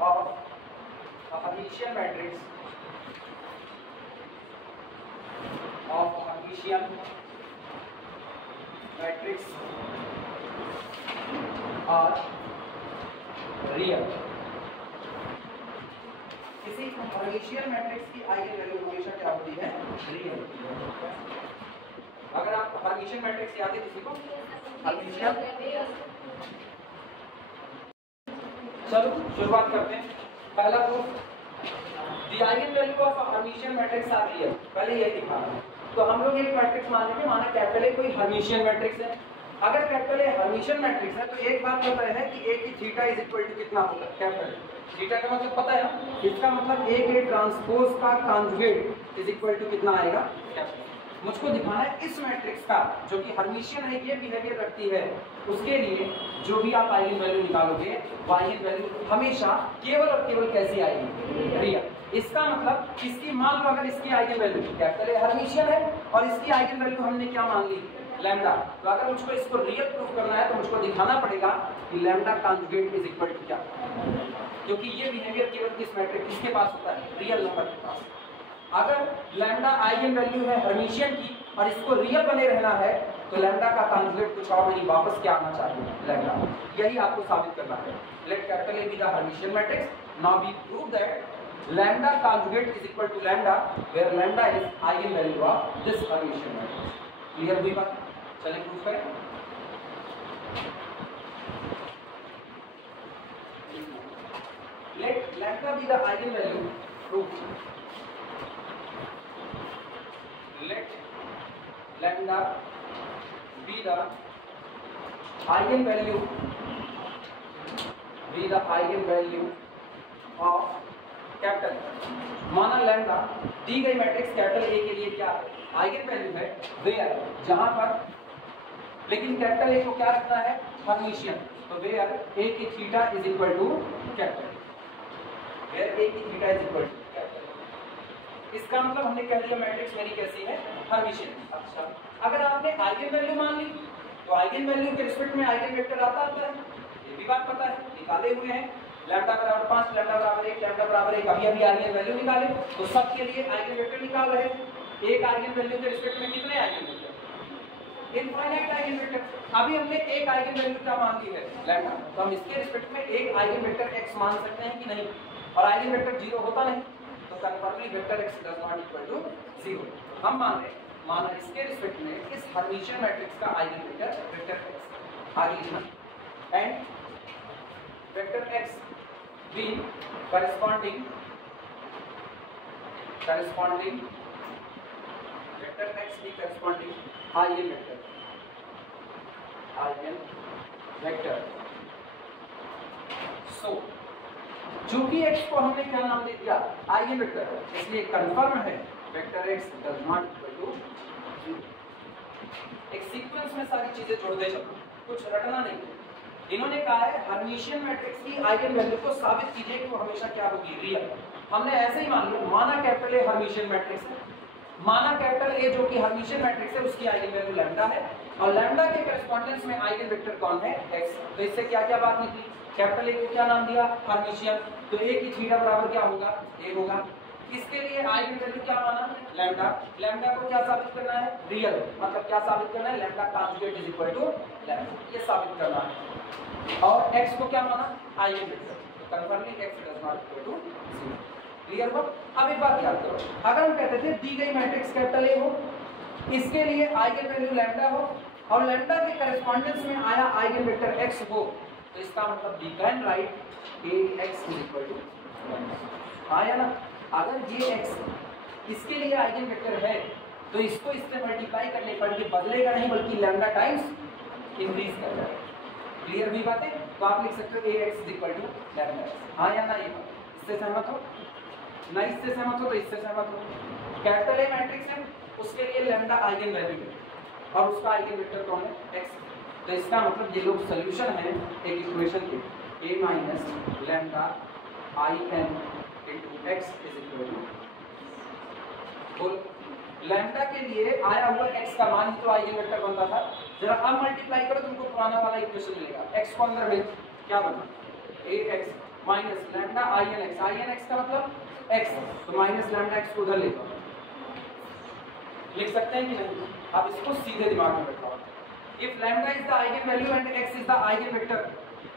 of a Hermitian matrix are real. किसी हर्मिशियन मैट्रिक्स की आइगन वैल्यू हमेशा क्या होती है? रियल। अगर आपको हर्मिशियन मैट्रिक्स याद है किसी को? हर्मिशियन चलो शुरुआत करते हैं। पहला proof, the eigen value of a Hermitian matrix are real. पहले ये दिखाना है। तो हम लोग एक मैट्रिक्स मान लेंगे, माना कैपिटल ए कोई हर्मिशियन मैट्रिक्स है। अगर कैपिटल ए हर्मिशियन मैट्रिक्स है तो एक बात पता है कि ए की थीटा इज इक्वल टू कितना होगा, कैपिटल थीटा का मतलब पता है ना, इसका मतलब ए के ट्रांसपोज का कॉन्जुगेट इज इक्वल टू कितना आएगा, कैपिटल। मुझको दिखाना है इस मैट्रिक्स का जो कि हर्मिशियन है, ये बिहेवियर रखती है, उसके लिए जो भी आप आइगन वैल्यू निकालोगे वो आइगन वैल्यू हमेशा केवल और केवल कैसी आएगी, रियल। इसका मतलब इसकी मान लो अगर इसकी eigen value capital A Hermitian है और इसकी आइगन वैल्यू हमने क्या मान ली, लैम्डा। तो अगर मुझको इसको रियल प्रूफ करना है तो मुझको दिखाना पड़ेगा कि lambda conjugate is equal to क्या, क्योंकि ये बिहेवियर केवल किस मैट्रिक्स किसके पास होता है, रियल नंबर के पास। अगर लैम्डा आइगन वैल्यू है हर्मिशियन की और इसको रियल बने रहना है तो लैम्डा का कॉन्जुगेट कुछ और नहीं, वापस क्या आना चाहिए, लैम्डा। यही आपको साबित करना है। Let capital A be the Hermitian matrix, now we prove that lambda conjugate is equal to lambda where lambda is eigen value of this Hermitian matrix. Clear हुई बात? चलिए प्रूफ करें। Let lambda be the eigen value, proof let lambda be the eigenvalue of capital. माना lambda दी गई matrix capital A के लिए क्या है, आइगन वैल्यू है वेयर, जहां पर, लेकिन कैपिटल ए को क्या रखना है, हर्मिशियन। तो वेयर ए की theta is equal to capital, where A की theta is equal to capital. इसका मतलब हमने कह दिया मैट्रिक्स मेरी कैसी है, हर्मिशियन। अच्छा, अगर आपने आइगन वैल्यू मान ली तो आइगन वैल्यू के रिस्पेक्ट में आइगन वेक्टर आता है, ये भी बात पता है, निकाले हुए हैं। लैम्डा बराबर 5, लैम्डा बराबर 1, लैम्डा बराबर 1, अभी अभी आइगन वैल्यू निकाले तो सबके लिए आइगन वेक्टर निकाल रहे हैं। एक आइगन वैल्यू के रिस्पेक्ट में कितने eigen vector, infinite eigen vector. अभी हमने एक आइगन वैल्यू क्या मान ली है, लैम्डा, तो हम इसके रिस्पेक्ट में एक आइगन वेक्टर x मान सकते हैं कि नहीं, और आइगन वेक्टर 0 होता नहीं तो confirmly vector x does not equal to 0। हम मान रहे, माना इसके रिस्पेक्ट में इस हर्मिशियन मैट्रिक्स का आइगन वेक्टर वेक्टर x आगे लिखना, and vector x be corresponding vector x be corresponding eigen vector. So चूंकि x को हमने क्या नाम दे दिया, आइगन वेक्टर, इसलिए कंफर्म है vector x does not equal to 0। एक सीक्वेंस में सारी चीजें जोड़ते चलो, कुछ रटना नहीं। इन्होंने कहा है हर्मिशियन मैट्रिक्स की आइगन वैल्यू को साबित कीजिए कि वो हमेशा क्या होगी, रियल। हमने ऐसे ही मान लिया, माना कैपिटल ए हर्मिशियन मैट्रिक्स है, माना कैपिटल ए जो कि हर्मिशियन मैट्रिक्स है उसकी आइगन वैल्यू लैम्डा है और लैम्डा के करेस्पोंडेंस में आइगन वेक्टर कौन है, x। तो इससे क्या क्या बात निकली, कैपिटल ए को क्या नाम दिया, हर्मिशियन, तो ए की थीटा बराबर क्या होगा, a होगा। इसके लिए आइगन वैल्यू क्या माना, लैम्डा। लैम्डा को क्या साबित करना है, रियल, मतलब क्या साबित करना है, lambda conjugate is equal to lambda, ये साबित करना है। और x को क्या माना, आइगन वेक्टर, तो conformally x does not equal to 0। Clear हो? अब एक बात याद करो, अगर हम कहते थे दी गई मैट्रिक्स कैपिटल ए हो, इसके लिए आइगन वैल्यू लैम्डा हो और लैम्डा के करेस्पोंडेंस में आया आइगन वेक्टर x हो, तो इसका मतलब we can write ax is equal to आया ना। अगर ये x इसके लिए आइगन वेक्टर है तो इसको इससे मल्टीप्लाई करने पर ये बदलेगा नहीं बल्कि लैम्डा टाइम्स इंक्रीज कर जाएगा। क्लियर हुई बातें? तो आप लिख सकते हो ax is equal to lambda. हाँ या ना, ये इससे सहमत हो ना, इससे सहमत हो तो इससे सहमत हो। कैपिटल ए मैट्रिक्स है, उसके लिए लैम्डा आइगन वैल्यू है और उसका आइगन वेक्टर कौन है, x। तो इसका मतलब ये लोग सॉल्यूशन है एक इक्वेशन के, a minus lambda I N into X is equal to, बोल लैम्डा के लिए आया हुआ x का मान तो आइगन वेक्टर बनता था, जरा अब मल्टीप्लाई करो तुमको पुराना वाला इक्वेशन मिलेगा, x को अंदर भेज क्या बना, ax minus lambda I N X का मतलब x, तो माइनस लैम्डा x को उधर ले जाओ, लिख सकते हैं कि नहीं? आप इसको सीधे दिमाग में बैठाओ। If lambda is the eigenvalue and x is the eigenvector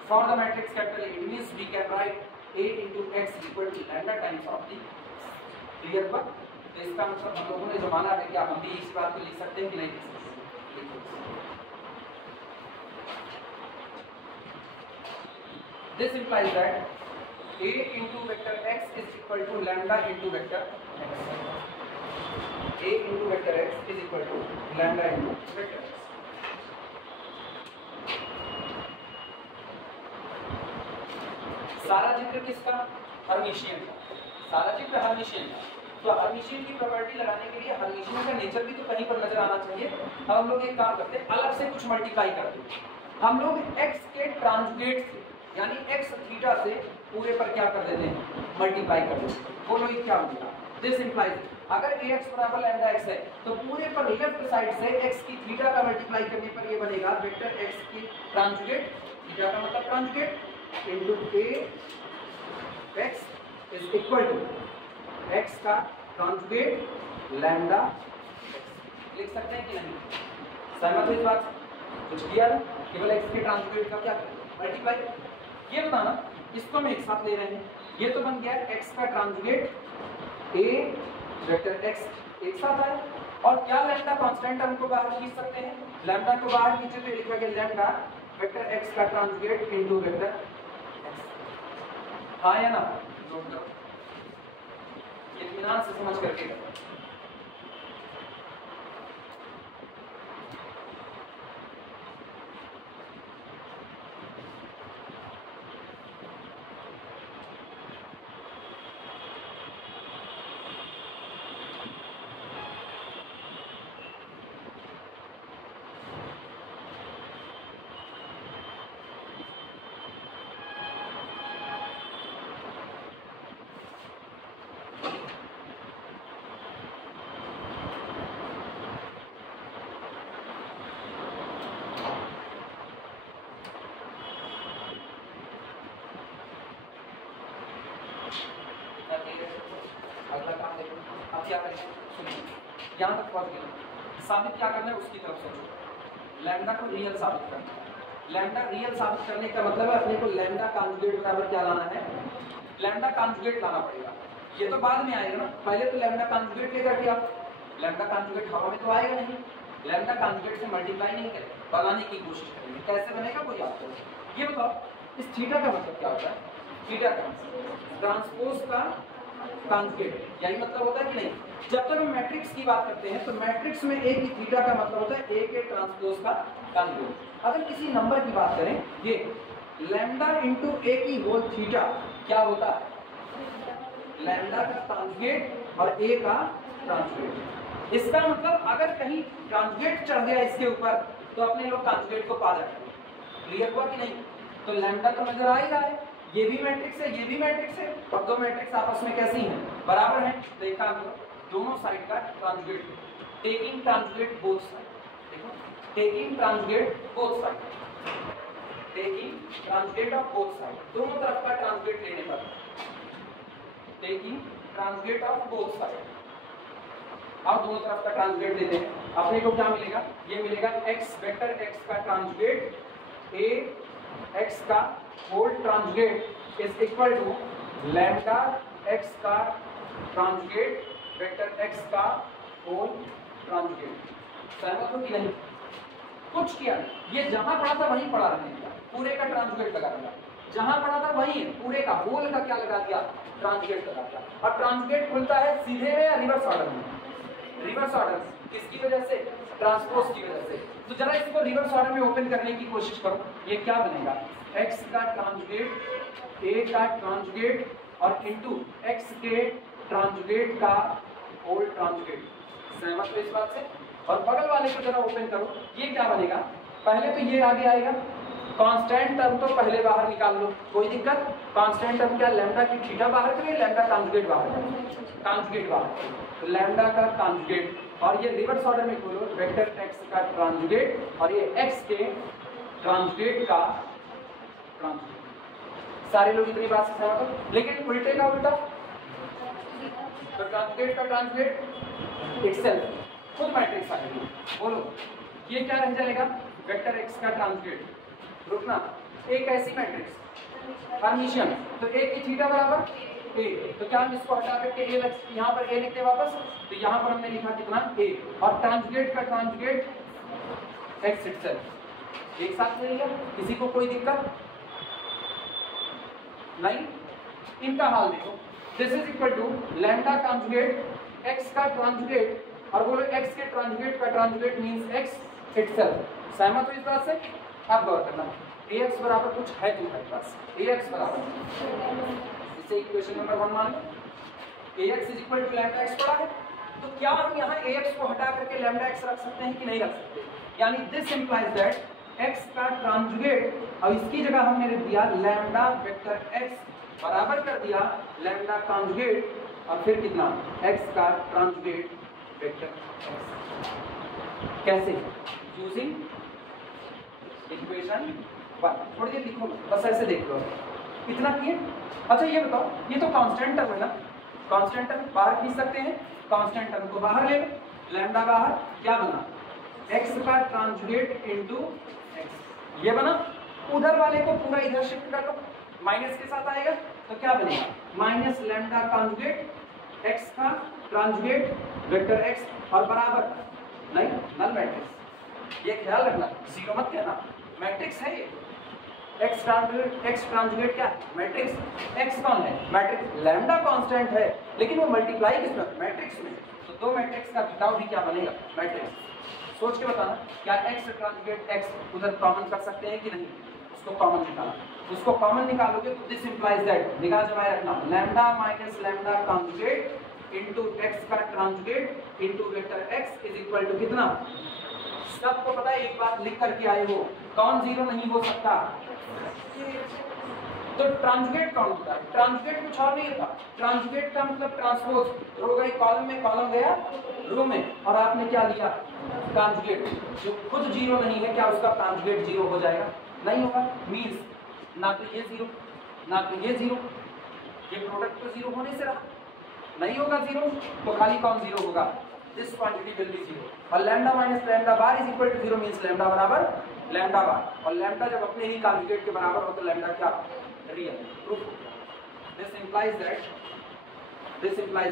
for the matrix capital A, it means we can write a into x equal to lambda times of the clear हुआ? तो इसका मतलब हम लोगों ने जो माना है क्या हम भी इस बात को लिख सकते हैं कि नहीं लिख सकते? This implies that a into vector x is equal to lambda into vector x. a into vector x is equal to lambda into vector x. सारा चित्र किसका? हर्मिशियन का। सारा चित्र हर्मिशियन का। तो हर्मिशियन की प्रॉपर्टी लगाने के लिए हर्मिशियन का नेचर भी तो कहीं पर नजर आना चाहिए। अब हम लोग एक काम करते हैं, अलग से कुछ मल्टीप्लाई करते हैं। हम लोग x के ट्रांसलेट से यानी x थीटा से पूरे पर क्या कर देते हैं? मल्टीप्लाई कर देते हैं। बोलो ये क्या होगा? दिस इंप्लाइज अगर ax बराबर लैम्डा x है तो पूरे पर लेफ्ट साइड से x की थीटा का मल्टीप्लाई करने पर ये बनेगा वेक्टर x की ट्रांसलेट, थीटा का मतलब translate into a x is equal to x का ट्रांसलेट लैम्डा x। लिख सकते हैं कि नहीं? सहमत हो इस बात से? कुछ किया ना, केवल x के ट्रांसलेट का क्या करें? मल्टीप्लाई। ये बताना, इसको हम एक साथ ले रहे हैं। ये तो बन गया x का ट्रांसलेट a वेक्टर x एक साथ आया, और क्या लैम्डा कांस्टेंट हमको बाहर खींच सकते हैं? लैम्डा को बाहर खींचे तो लिखा गया लैम्डा वेक्टर x का ट्रांसलेट इनटू वेक्टर x। हाँ या ना? नोट करो, इत्मीनान से समझ करके करो। अगला काम देखो, अब क्या करें? सुनिए, यहाँ तक पहुँच गए। साबित क्या करना है उसकी तरफ सोचो। लैम्डा को रियल साबित करना है। लैम्डा रियल साबित करने का मतलब है अपने को लैम्डा कॉन्जुगेट बराबर क्या लाना है? लैम्डा कॉन्जुगेट लाना पड़ेगा। ये तो बाद में आएगा ना, पहले तो लैम्डा कॉन्जुगेट लेकर के आप लैम्डा कॉन्जुगेट हवा में तो आएगा नहीं। लैम्डा कॉन्जुगेट से मल्टीप्लाई नहीं करें, बनाने की कोशिश करेंगे। कैसे बनेगा कोई आपको ये बताओ। इस थीटा का मतलब क्या होता है? थीटा का ट्रांसपोज का कॉन्जुगेट, यही मतलब होता है कि नहीं? जब तक हम मैट्रिक्स की बात करते हैं तो मैट्रिक्स में ए की थीटा का मतलब होता है ए के ट्रांसपोज का कॉन्जुगेट। अगर किसी नंबर की बात करें, ये लैम्डा इनटू ए की होल थीटा क्या होता है? लैम्डा का कॉन्जुगेट और ए का ट्रांसलेट। इसका मतलब अगर कहीं ट्रांसलेट चढ़ गया इसके ऊपर तो अपने लोग कॉन्जुगेट को पा जाएंगे। क्लियर हुआ कि नहीं? तो लैम्डा तो नजर आ ही रहा है, ये भी मैट्रिक्स है, ये भी मैट्रिक्स है, और दो मैट्रिक्स आपस में कैसी हैं? बराबर हैं। देखा हमको दोनों साइड का translate, taking translate both side. देखो, taking translate both side, taking translate of both side, दोनों तरफ का ट्रांसलेट लेने पर, taking translate of both side. अब दोनों तरफ का ट्रांसलेट लेते हैं, अपने को क्या मिलेगा? ये मिलेगा x वेक्टर x का ट्रांसलेट a x का whole translate is equal to lambda x का ट्रांसलेट वेक्टर x का होल ट्रांसलेट। सहमत हो कि नहीं? कुछ किया नहीं, ये जहां पढ़ा था वहीं पढ़ा रहने दिया, पूरे का ट्रांसलेट लगा दिया। जहां पढ़ा था वहीं पूरे का होल का क्या लगा दिया? ट्रांसलेट लगा दिया। और ट्रांसलेट खुलता है सीधे में या रिवर्स ऑर्डर में? Reverse order. किसकी वजह से? ट्रांसपोज की वजह से। तो जरा इसको रिवर्स ऑर्डर में ओपन करने की कोशिश करो। ये क्या बनेगा? x का ट्रांसलेट a का ट्रांसलेट और इनटू x के ट्रांसलेट का होल ट्रांसलेट। सहमत हो इस बात से? और बगल वाले को जरा ओपन करो, ये क्या बनेगा? पहले तो ये आगे आएगा, कांस्टेंट टर्म तो पहले बाहर निकाल लो, कोई दिक्कत? कांस्टेंट टर्म क्या? लैम्डा की थीटा बाहर करें, लैम्डा कॉन्जुगेट बाहर करें, कॉन्जुगेट बाहर। तो लैम्डा का कॉन्जुगेट, और ये रिवर्स ऑर्डर में खोलो, वेक्टर x का ट्रांसलेट और ये x के ट्रांसलेट का ट्रांसलेट। सारे लोग इतनी बात से सहमत हो? लेकिन उल्टे का उल्टा, तो ट्रांसलेट का ट्रांसलेट इटसेल्फ खुद मैट्रिक्स आएगी। बोलो ये क्या रह जाएगा? वेक्टर x का ट्रांसलेट। रुकना, एक ऐसी मैट्रिक्स हर्मिशियन, तो a की थीटा बराबर a, तो क्या हम इसको हटा करके a यहाँ पर a लिखते वापस, तो यहाँ पर हमने लिखा कितना? a, और ट्रांसलेट का ट्रांसलेट x इटसेल्फ। एक साथ ले लिया, किसी को कोई दिक्कत? नहीं, इनका हाल देखो, this is equal to lambda conjugate X का ट्रांजुगेट, और बोलो एक्स के ट्रांजुगेट का ट्रांजुगेट मींस एक्स इटसेल्फ। सहमत हो इस बात से? अब गौर करना, ax बराबर कुछ है तुम्हारे पास, ax बराबर, इसे इक्वेशन नंबर 1 मान लो, ax is equal to lambda x पड़ा है, तो क्या हम यहाँ ax को हटा करके लैम्डा x रख सकते हैं कि नहीं रख सकते? यानी दिस इंप्लाइज दैट x का ट्रांजुगेट, और इसकी जगह हमने लिख दिया लैम्डा वेक्टर x बराबर कर दिया लैम्डा कॉन्जुगेट, और फिर कितना x का ट्रांजुगेट वेक्टर x। कैसे? Using equation 1। थोड़ी देर लिखो, बस ऐसे देख लो, इतना किए। अच्छा ये बताओ, ये तो कांस्टेंट टर्म है ना, कांस्टेंट टर्म बाहर खींच सकते हैं, कांस्टेंट टर्म को बाहर ले लो, लैम्डा बाहर, क्या बना x का ट्रांजुगेट इनटू x, ये बना। उधर वाले को पूरा इधर शिफ्ट कर लो, माइनस के साथ आएगा तो क्या बनेगा माइनस लैम्डा कॉन्जुगेट x का ट्रांजुगेट वेक्टर x, और बराबर नहीं नल मैट्रिक्स, ये ख्याल रखना, जीरो मत कहना, मैट्रिक्स है ये, x ट्रांजुगेट क्या मैट्रिक्स, x कौन है मैट्रिक्स, लैम्डा कांस्टेंट है लेकिन वो मल्टीप्लाई किसमें मैट्रिक्स में, तो दो मैट्रिक्स का घटाव भी क्या बनेगा मैट्रिक्स। सोच के बताना, क्या x ट्रांजुगेट x उधर कॉमन कर सकते हैं कि नहीं, उसको कॉमन निकालना, उसको कॉमन निकालोगे तो दिस इंप्लाइज दैट, निगाह जमाए रखना, lambda minus lambda conjugate into x का transjugate into vector x is equal to कितना, सबको पता है, एक बात लिख करके आए हो, कौन जीरो नहीं हो सकता, तो ट्रांजुगेट कौन होता है, ट्रांजुगेट कुछ और नहीं होता, ट्रांजुगेट का मतलब ट्रांसपोज, रो गई कॉलम में, कॉलम गया रो में, और आपने क्या लिया कॉन्जुगेट, जो खुद जीरो नहीं है क्या उसका कॉन्जुगेट जीरो हो जाएगा, नहीं होगा, मींस ना तो ये जीरो ना तो ये जीरो, ये प्रोडक्ट तो जीरो होने से रहा, नहीं होगा जीरो, तो खाली कौन जीरो होगा, this quantity will be zero, और lambda minus lambda bar is equal to zero means lambda बराबर लैम्डा बार, और लैम्डा जब अपने ही कॉन्जुगेट के बराबर हो तो लैम्डा क्या real, proof. This implies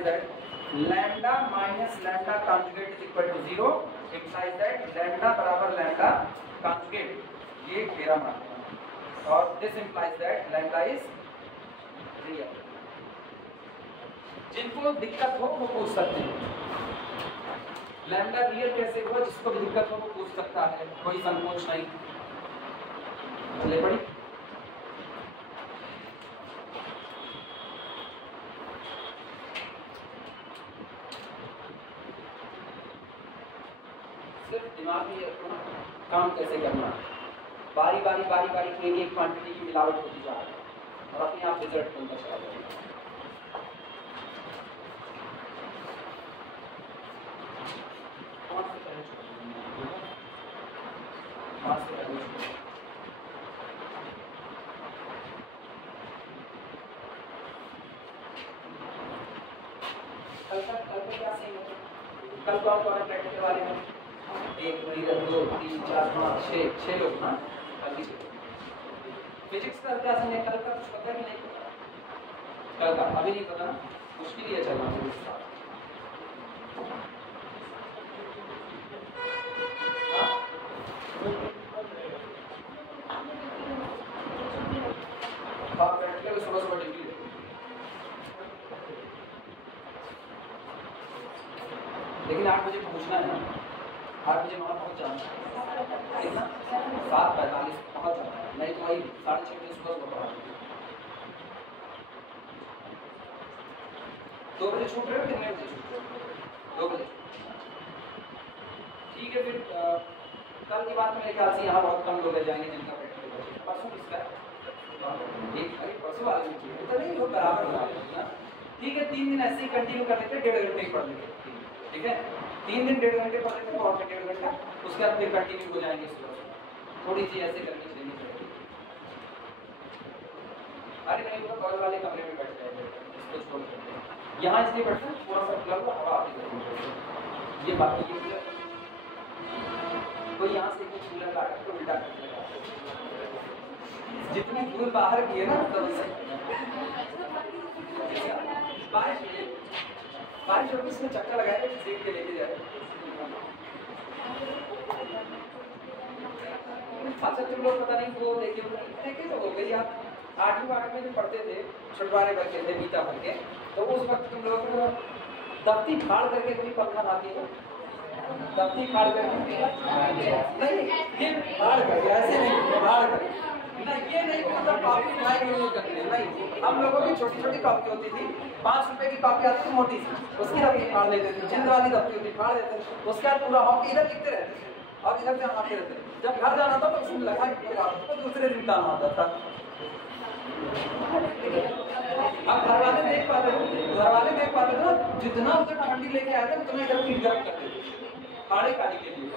that lambda minus lambda conjugate is equal to zero, implies that lambda बराबर लैम्डा कॉन्जुगेट, ये मेरा मानना है, और this implies that lambda is real. जिनको दिक्कत हो वो पूछ सकते हैं, लैम्डा रियल कैसे हुआ, जिसको भी दिक्कत हो वो पूछ सकता है, कोई संकोच नहीं। चले पड़ी, सिर्फ दिमाग में रखना काम कैसे करना, बारी बारी एक एक क्वांटिटी की मिलावट होती जा रही है और अपने आप रिजल्ट बनता चला जाएगा। कल तो आपको प्रैक्टिस के बारे में 1 2 3 4 5 6 लोग ना, फिजिक्स का क्या सीन है, कल का कुछ पता कि नहीं, कल का अभी नहीं पता, मुश्किल ही है चलना फिजिक्स का। हाँ प्रैक्टिकल सुबह ड्यूटी, लेकिन 8 बजे पहुंचना है ना, 8 बजे वहाँ पहुँच जाना है, कितना 7:45 पहुँच जाना है, नहीं तो वही 6:30 बजे सुबह पढ़ा, 2 बजे छूट रहे हो, कितने बजे छूट रहे हो, 2 बजे, ठीक है। फिर कल की बात मेरे ख्याल से यहाँ बहुत कम लोग रह जाएंगे जिनका प्रैक्टिकल बचे, परसों किसका एक परसों वाले तो नहीं लोग बराबर हो ना, ठीक है। 3 दिन ऐसे ही कंटिन्यू कर लेते, 1.5 घंटे ही पढ़ लेते, ठीक है, 3 दिन 1.5 घंटे पढ़ लेते, और 1.5 घंटा, उसके बाद फिर कंटिन्यू हो जाएंगे सुबह, थोड़ी सी ऐसे करनी चाहिए, अरे नहीं तो कॉल वाले कमरे में बैठ जाएंगे, इसको छोड़ देते, यहाँ इसलिए बैठते हैं थोड़ा सा खुला हुआ हवा आती है, ये बात ये कोई यहाँ से कुछ कूलर ला कर उल्टा करने लगा, जितनी धूल बाहर की है ना तब से बारिश होगी, इसमें चक्कर लगाए सीट के लेके जाए। अच्छा तुम लोग पता नहीं वो देखे तो हो गई आप 8वीं 12वीं में जब पढ़ते थे, छुटवारे करके थे बीता भर के, तो उस वक्त तुम लोगों को दफ्ती फाड़ करके कोई पंखा खाती है, दफ्ती फाड़ करके नहीं, ये फाड़ करके ऐसे नहीं, फाड़ करके नहीं, ये नहीं मतलब कॉपी उठाए यूज करते हैं, नहीं, हम लोगों की छोटी छोटी कॉपी होती थी, 5 रुपए की कॉपी आती थी मोटी सी, उसकी दफ्ती फाड़ लेते थे, जिंद वाली दफ्ती होती फाड़ देते थे, उसके बाद पूरा हॉकी इधर लिखते रहते थे और इधर से हम आते रहते थे। जब घर जाना था तो उसमें लगा तो दूसरे दिन काम आता था। अब घर वाले देख पाते थे ना, जितना उधर ठंडी लेके आए थे उतना इधर की गर्म करते थे खाड़े खाने के लिए।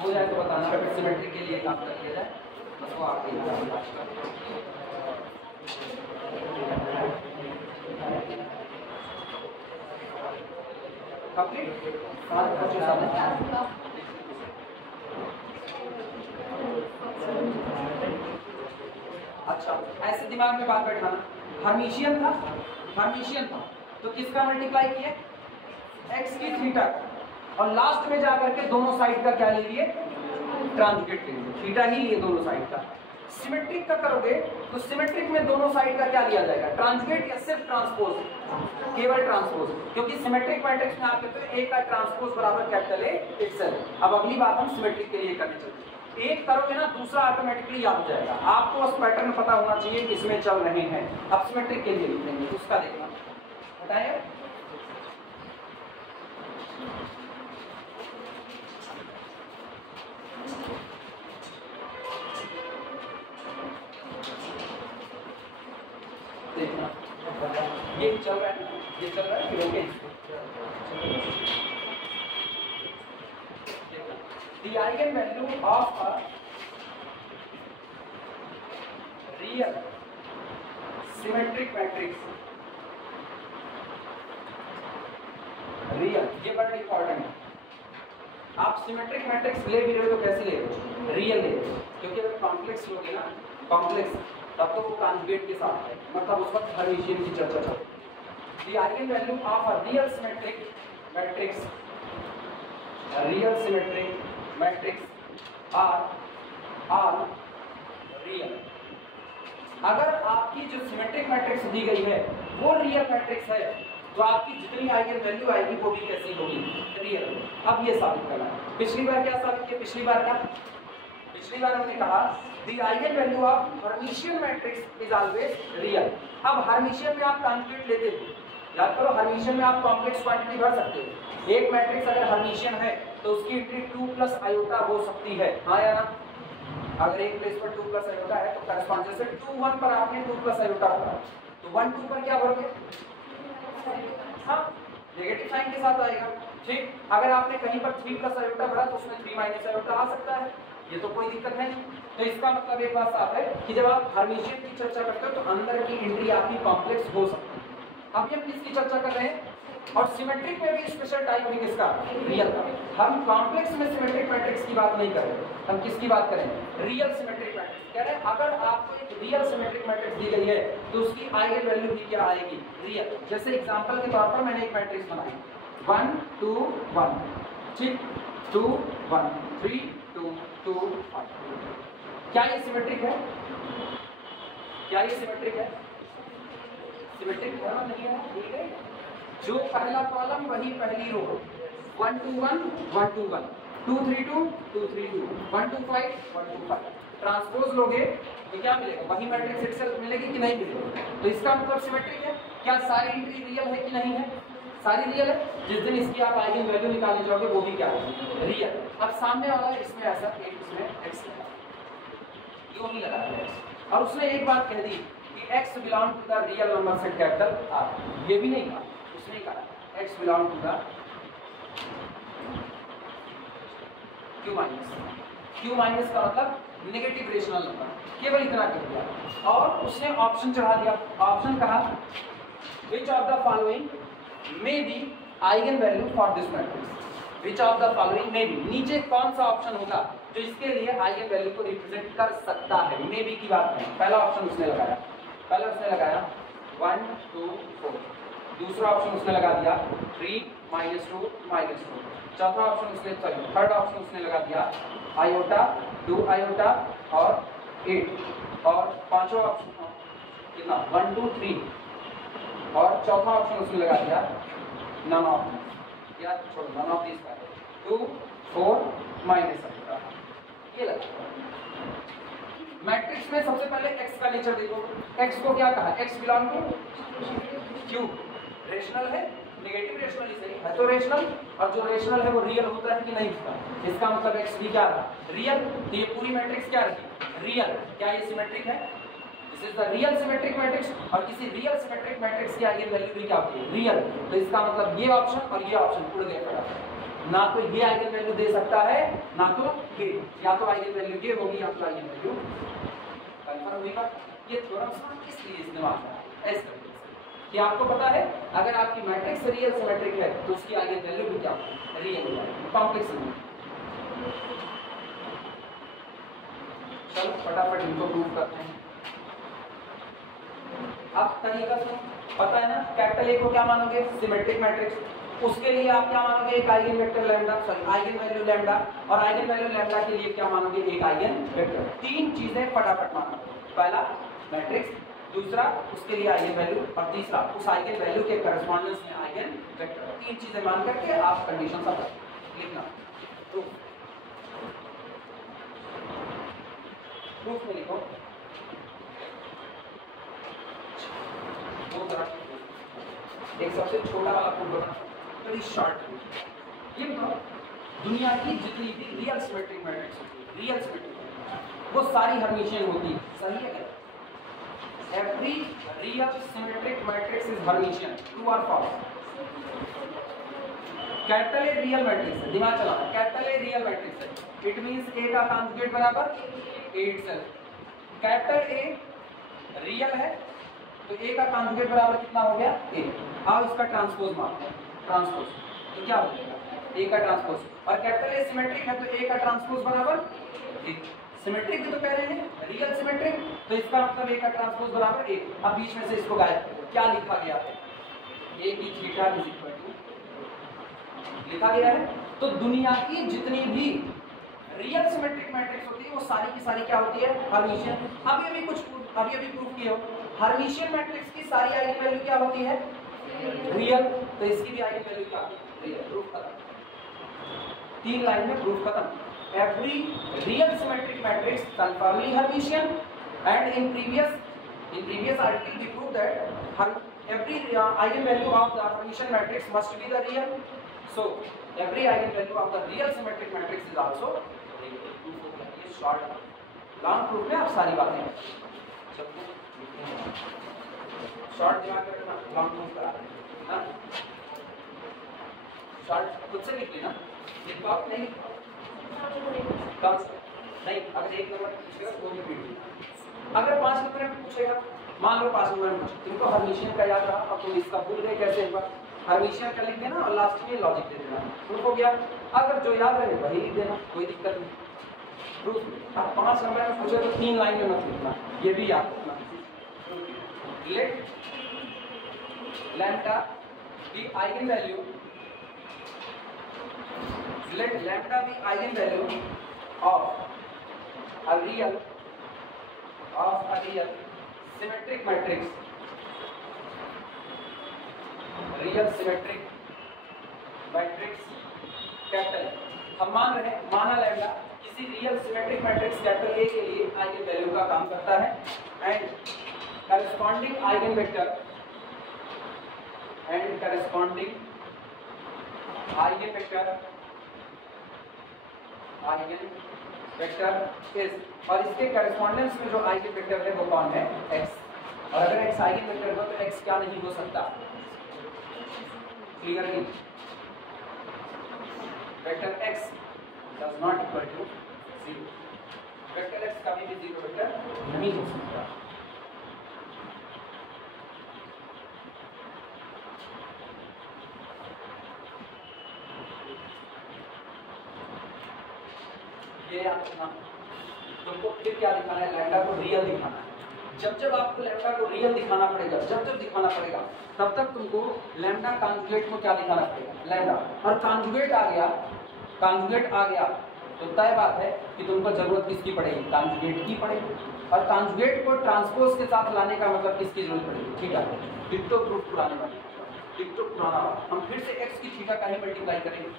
हो जाए तो बताना, फिर सिमेट्री के लिए काम कर लिया जाए, बस वो आपके अच्छा, ऐसे दिमाग में बात बैठाना, हर्मिशियन था तो किसका मल्टीप्लाई किए, x की थीटा, और लास्ट में जाकर के दोनों साइड का क्या ले लिए, ट्रांसलेट ले लिए, थीटा ही लिए दोनों साइड का। सिमेट्रिक का करोगे तो सिमेट्रिक में दोनों साइड का क्या लिया जाएगा, ट्रांसलेट या सिर्फ ट्रांसपोज, केवल ट्रांसपोज, क्योंकि सिमेट्रिक मैट्रिक्स में आप कहते हो ए का ट्रांसपोज बराबर कैपिटल ए एक्सएल। अब अगली बात हम सिमेट्रिक के लिए करने चलते हैं, एक करोगे ना दूसरा ऑटोमेटिकली याद हो जाएगा, आपको बस पैटर्न पता होना चाहिए किसमें चल रहे हैं। अब सिमेट्रिक के लिए लिख लेंगे, उसका देखना बताइए। देखना ये चल रहा है, ये चल रहा है, फिर okay. The eigenvalue of a real symmetric matrix, real, ये बड़ा इंपॉर्टेंट है। आप सिमेट्रिक मैट्रिक्स ले भी रहे हो तो कैसे ले रहे हो, रियल ले रहे हो, क्योंकि अगर कॉम्प्लेक्स लोगे ना, कॉम्प्लेक्स तब तो वो कॉन्जुगेट के साथ है, मतलब उस वक्त हर्मिशियन की चर्चा चलती है। The eigenvalue of a real symmetric matrix, real symmetric matrix are real। अगर आपकी जो सिमेट्रिक मैट्रिक्स दी गई है वो रियल मैट्रिक्स है तो आपकी जितनी आइगन वैल्यू आएगी वो भी कैसी होगी, रियल। अब ये साबित करना है। पिछली बार क्या साबित किया, पिछली बार हमने कहा the eigen value of Hermitian matrix is always real. अब हर्मिशियन में आप कॉन्क्रीट लेते हो, याद करो हर्मिशियन में आप कॉम्प्लेक्स क्वांटिटी भर सकते हो। एक मैट्रिक्स अगर हर्मिशियन है तो उसकी एंट्री 2 प्लस आयोटा हो सकती है, हाँ या ना। अगर एक प्लेस पर 2 प्लस आयोटा है तो करस्पॉन्ड, जैसे 2 1 पर आपने 2 प्लस आयोटा भरा तो 1 2 पर क्या भरोगे, हाँ नेगेटिव साइन के साथ आएगा, ठीक। अगर आपने कहीं पर 3 प्लस आयोटा भरा तो उसमें 3 माइनस आयोटा आ सकता है, ये तो कोई दिक्कत नहीं। तो इसका मतलब एक बात साफ है कि जब आप हर्मिशियन की चर्चा करते हो तो अंदर की एंट्री आपकी कॉम्प्लेक्स हो सकती है। अभी हम किसकी चर्चा कर रहे हैं, और सिमेट्रिक में भी स्पेशल टाइप है किसका, रियल का। हम कॉम्प्लेक्स में सिमेट्रिक मैट्रिक्स की बात नहीं कर रहे, हम किसकी बात करें, रियल सिमेट्रिक मैट्रिक्स। कह रहे हैं अगर आपको एक रियल सिमेट्रिक मैट्रिक्स दी गई है तो उसकी आइगन वैल्यू भी क्या आएगी, रियल। जैसे एग्जांपल के तौर पर मैंने एक मैट्रिक्स बनाई 1 2 1, ठीक, 2 1 3 2 2 1। क्या ये सिमेट्रिक है, क्या ये सिमेट्रिक है, सिमेट्रिक नहीं है, ठीक है। जो पहला कॉलम वही पहली रो, 1 2 1 1 2 1, 2 3 2 2 3 2, 1 2 5 1 2 5। ट्रांसपोज लोगे तो क्या मिलेगा, वही मैट्रिक्स इटसेल्फ मिलेगी कि नहीं मिलेगी। तो इसका मतलब सिमेट्रिक है। क्या सारी एंट्री रियल है कि नहीं है, सारी रियल है। जिस दिन इसकी आप आइगन वैल्यू निकालने जाओगे वो भी क्या है, रियल। अब सामने वाला इसमें ऐसा एक इसमें x क्यों नहीं लगा है, और उसने एक बात कह दी कि x belong to the real number set capital R। ये भी नहीं कहा, उसने कहा x belong to the q minus का मतलब नेगेटिव रेशनल नंबर, केवल इतना कर दिया। और उसने ऑप्शन चढ़ा दिया, ऑप्शन कहा which of the following may be eigen value for this matrix, which of the following may be, नीचे कौन सा ऑप्शन होगा जो इसके लिए आइगन वैल्यू को रिप्रेजेंट कर सकता है, मे बी की बात है। पहला ऑप्शन उसने लगाया, पहला उसने लगाया 1 2 4, दूसरा ऑप्शन उसने लगा दिया 3 -2 -2। चौथा ऑप्शन उसने, सॉरी थर्ड ऑप्शन उसने लगा दिया आयोटा, 2 आयोटा और 8। और पांचवा ऑप्शन कितना, 1 2 3। और चौथा ऑप्शन उसने लगा दिया नन ऑफ दिस, या छोड़ो नन ऑफ दिस का 2 4 -8। ये लगा। मैट्रिक्स में सबसे पहले x का नेचर देखो। x को क्या कहा, x belong to Q, rational है, नेगेटिव रेशनल ही सही है तो रेशनल, और जो रेशनल है वो रियल होता है कि नहीं होता। इसका मतलब x भी क्या रहा, रियल। तो ये पूरी मैट्रिक्स क्या रही, रियल। क्या ये सिमेट्रिक है, this is the real symmetric matrix. और किसी रियल सिमेट्रिक मैट्रिक्स की आइगन वैल्यू भी क्या होती है, रियल। तो इसका मतलब ये ऑप्शन और ये ऑप्शन उड़ गए फटाफट। ना तो ये आइगन वैल्यू दे सकता है ना तो ये, या तो आइगन वैल्यू ये होगी या तो आइगन वैल्यू कंफर्म होगा। ये थ्योरम इसलिए इस्तेमाल है ऐसे तरीके से कि आपको पता है अगर आपकी मैट्रिक्स रियल सिमेट्रिक है तो उसकी आइगन वैल्यू भी क्या रियल हो जाएगी। कॉम्प्लेक्स नहीं। चलो फटाफट इनको प्रूव करते हैं। अब तरीका सुनो, पता है ना कैपिटल ए को क्या मानोगे, सिमेट्रिक मैट्रिक्स। उसके लिए आप क्या मानोगे, एक eigen vector lambda, sorry eigen value lambda, और आइगन वैल्यू लैम्डा के लिए क्या मानोगे, एक आइगन वेक्टर। तीन चीजें फटाफट मानो, पहला मैट्रिक्स, दूसरा उसके लिए आइगन वैल्यू, और तीसरा उस आइगन वैल्यू के करस्पॉन्डेंस में आइगन वेक्टर। तीन चीजें मान करके आप कंडीशन सब लिखना। प्रूफ में लिखो एक सबसे छोटा वाला प्रूफ बना, वेरी शॉर्ट। ये बताओ दुनिया की जितनी भी रियल सिमेट्रिक मैट्रिक्स होती है, रियल सिमेट्रिक वो सारी हर्मिशियन होती है, सही है क्या? Every real symmetric matrix is Hermitian, true और false? Capital A real matrix है, दिमाग चलाना, कैपिटल ए रियल मैट्रिक्स है, इट मींस ए का कॉन्जुगेट बराबर 8 सेल्फ। कैपिटल ए रियल है तो ए का कॉन्जुगेट बराबर कितना हो गया, ए। अब इसका ट्रांसपोज मारते हैं, ट्रांसपोज तो क्या हो जाएगा, ए का ट्रांसपोज। और कैपिटल ए सिमेट्रिक है तो ए का ट्रांसपोज बराबर ए। सिमेट्रिक भी तो कह रहे हैं, रियल सिमेट्रिक, तो इसका मतलब ए का ट्रांसपोज बराबर ए। अब बीच में से इसको गायब करो, क्या लिखा गया है, ए की थीटा इज इक्वल टू लिखा गया है। तो दुनिया की जितनी भी रियल सिमेट्रिक मैट्रिक्स होती है वो सारी की सारी क्या होती है, हर्मिशियन। अभी प्रूफ किया हो, हर्मिशियन मैट्रिक्स की सारी आइगन वैल्यू क्या होती है, रियल, तो इसकी भी आइगन वैल्यू क्या रियल। प्रूफ खत्म, 3 लाइन में प्रूफ खत्म। Every real symmetric matrix conformally Hermitian and in previous article we prove that every eigenvalue of the Hermitian matrix must be the real. So every eigenvalue of the real symmetric matrix is also real. ये short long proof में आप सारी बातें short दिमाग में रखना, long proof करा ना, शॉर्ट खुद से लिख लेना, लिख पाओ नहीं कम नहीं। अगर 1 नंबर पूछेगा तो भी पीट देना, अगर 5 नंबर में पूछेगा, मान लो 5 नंबर में पूछे, तुमको हर्मिशियन का याद रहा, अब तुम इसका भूल गए कैसे, एक बार हर्मिशियन का लिख देना और लास्ट में लॉजिक दे देना, प्रूफ हो गया। अगर जो याद रहे वही लिख देना, कोई दिक्कत नहीं। प्रूफ 5 नंबर में पूछे तो 3 लाइन में मत लिखना, ये भी याद रखना। Let lambda be eigen value, let lambda be eigenvalue of a real symmetric matrix, real symmetric matrix capital. हम मान रहे हैं, माना लैम्डा किसी real symmetric matrix capital A के लिए आइगन वैल्यू का काम करता है and corresponding eigen vector is, और इसके करस्पॉन्डेंस में जो आइगन वेक्टर है वो कौन है, x। और अगर x आइगन वेक्टर हो तो x क्या नहीं हो सकता, क्लियर नहीं, vector x does not equal to 0, vector x कभी भी 0 वेक्टर नहीं हो सकता। ये याद रखना, तुमको फिर क्या दिखाना है, लैम्डा को रियल दिखाना है, जब जब आपको लैम्डा को रियल दिखाना पड़ेगा, जब जब दिखाना पड़ेगा, तब तक तुमको लैम्डा कॉन्जुगेट को क्या दिखाना पड़ेगा, लैम्डा। और कॉन्जुगेट आ गया तो तय बात है कि तुमको जरूरत किसकी पड़ेगी, कॉन्जुगेट की पड़ेगी। और कॉन्जुगेट को ट्रांसपोज के साथ लाने का मतलब किसकी जरूरत पड़ेगी, थीटा। डिक्टो प्रूफ पुराने वाले, डिक्टो पुराना वाला। हम फिर से x की थीटा का ही मल्टीप्लाई करेंगे,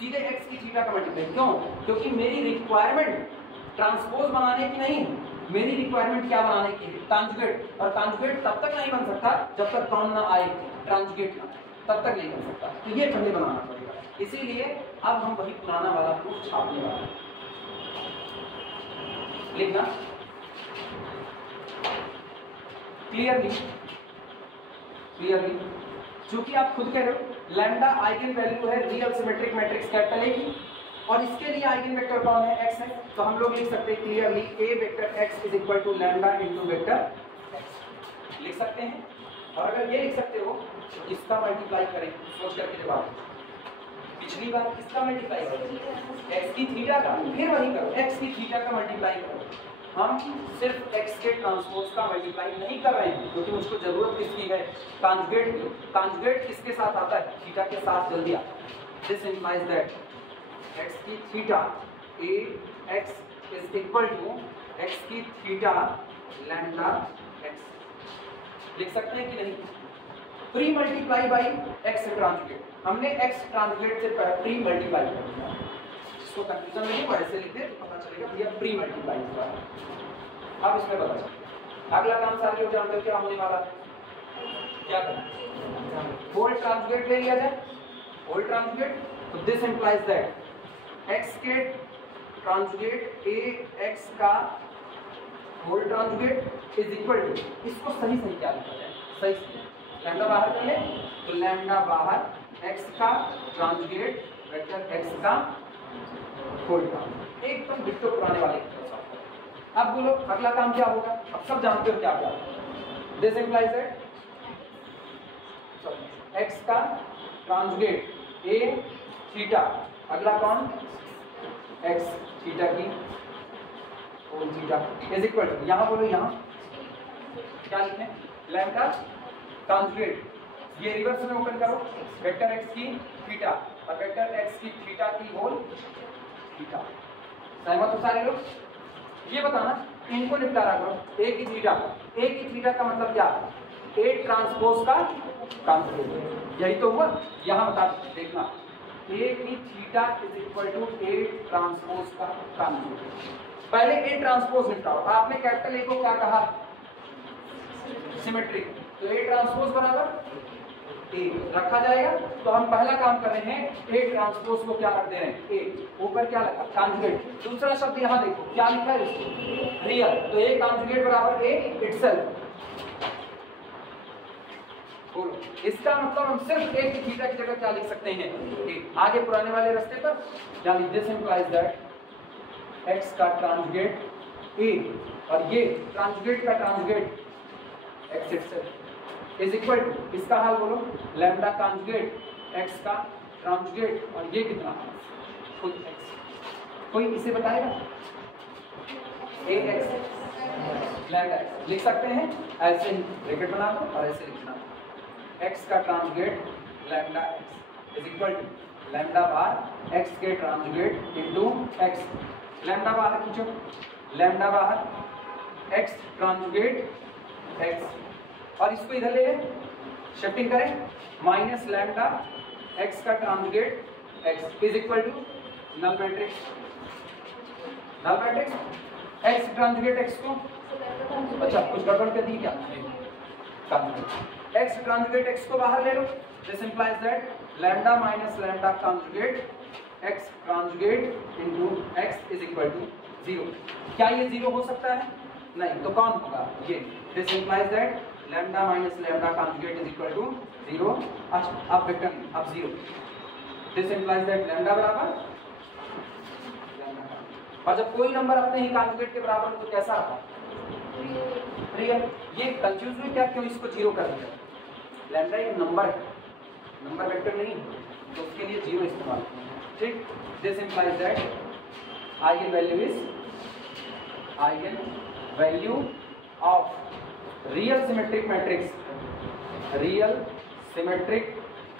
सीधे x की थीटा का मल्टीप्लाई। क्यों? क्योंकि मेरी रिक्वायरमेंट ट्रांसपोज बनाने की नहीं, मेरी रिक्वायरमेंट क्या बनाने की है, कॉन्जुगेट। और कॉन्जुगेट तब तक नहीं बन सकता जब तक कौन ना आए, ट्रांसगेट ना, तब तक नहीं बन सकता। तो ये पहले बनाना पड़ेगा। इसीलिए अब हम वही पुराना वाला प्रूफ छापने वाले हैं। लिखना क्लियरली, चूंकि आप खुद कह रहे हो लैम्डा आइगन वैल्यू है real symmetric matrix capital A की, और इसके लिए आइगन वेक्टर कौन है, x है। तो हम लोग लिख सकते हैं clearly a vector x is equal to lambda into vector x लिख सकते हैं। और अगर ये लिख सकते हो तो इसका मल्टीप्लाई करें, सोच करके जवाब। पिछली बार किसका मल्टीप्लाई करो, x की थीटा का, फिर वही करो x की थीटा का मल्टीप्लाई करो। हम सिर्फ x के ट्रांसपोज का मल्टीप्लाई नहीं कर रहे हैं, क्योंकि मुझको जरूरत किसकी है, कॉन्जुगेट की। कॉन्जुगेट किसके साथ आता है, थीटा के साथ। जल्दी आ, दिस इंप्लाइज दैट x की theta a x is equal to x की थीटा लैम्डा x लिख सकते हैं कि नहीं। Pre multiply by x transjugate, हमने x ट्रांसगेट से प्री मल्टीप्लाई कर दिया। इसको कंफ्यूजन नहीं हो, ऐसे लिख दे तो पता चलेगा भैया प्री मल्टीप्लाई हुआ है। अब इसमें पता चलेगा। अगला काम सारे लोग जानते हो क्या होने वाला है, क्या करना, होल ट्रांसगेट ले लिया जाए, होल ट्रांसगेट। तो दिस इंप्लाइज दैट x के ट्रांसगेट a x का होल ट्रांसगेट इज इक्वल टू, इसको सही क्या लिखा जाए, सही लैम्डा बाहर कर ले तो लैम्डा बाहर x का ट्रांसगेट वेक्टर x का होल ट्रांसगेट, एकदम डिक्टो पुराने वाले। अब बोलो अगला काम क्या होगा, अब सब जानते हो क्या होगा। दिस इंप्लाइज दैट x का ट्रांसगेट a थीटा, अगला कौन, x थीटा की whole theta is equal to, यहां बोलो यहां क्या लिखें, लैम्डा कॉन्जुगेट, ये रिवर्स में ओपन करो, वेक्टर x की थीटा और वेक्टर x की थीटा की होल थीटा। सहमत हो सारे लोग? ये बताना, इनको निपटारा करो। a की थीटा का मतलब क्या, a ट्रांसपोज का कॉन्जुगेट, यही तो हुआ। यहां बता देखना, a की theta is equal to a transpose का कॉन्जुगेट। पहले a ट्रांसपोज निपटाओ। आपने कैपिटल A को क्या कहा, सिमेट्रिक, तो a ट्रांसपोज बराबर a रखा जाएगा। तो हम पहला काम कर रहे हैं, a ट्रांसपोज को क्या रख दे रहे हैं, a ऊपर क्या लिखा, कॉन्जुगेट। दूसरा शब्द यहां देखो क्या लिखा है, रियल, तो a कॉन्जुगेट बराबर a इटसेल्फ। इसका मतलब हम सिर्फ a की थीटा की जगह क्या लिख सकते हैं, a। आगे पुराने वाले रास्ते पर यानी दिस इंप्लाइज दैट x का ट्रांसगेट a और ये ट्रांसगेट का transjugate x itself is equal to, इसका हाल बोलो, लैम्डा कॉन्जुगेट x का ट्रांसगेट और ये कितना, खुद x। कोई इसे बताएगा, ax लैम्डा x लिख सकते हैं, ऐसे ही ब्रैकेट बना दो और ऐसे लिखना, x का transpose lambda x is equal to lambda bar x के ट्रांसगेट इनटू x। लैम्डा बाहर खींचो, लैम्डा बाहर x ट्रांसगेट x, और इसको इधर ले लें, शिफ्टिंग करें, माइनस लैम्डा x का transjugate x is equal to null matrix, x transjugate x को, अच्छा कुछ गड़बड़ कर दी क्या, x ट्रांसगेट x को बाहर ले लो। This implies that lambda minus lambda conjugate x transpose into x is equal to 0। क्या ये 0 हो सकता है, नहीं, तो कौन होगा ये। This implies that lambda minus lambda conjugate is equal to 0। अच्छा अब वेक्टर, अब 0। दिस इंप्लाइज दैट लैम्डा बराबर लैम्डा, और जब कोई नंबर अपने ही कॉन्जुगेट के बराबर हो तो कैसा आता है, रियल। ये कंफ्यूज हुई क्या, क्यों इसको 0 कर दिया, लैम्डा एक नंबर है, नंबर वेक्टर नहीं, तो उसके लिए 0 इस्तेमाल, ठीक। This implies that eigen value of real symmetric matrix, real symmetric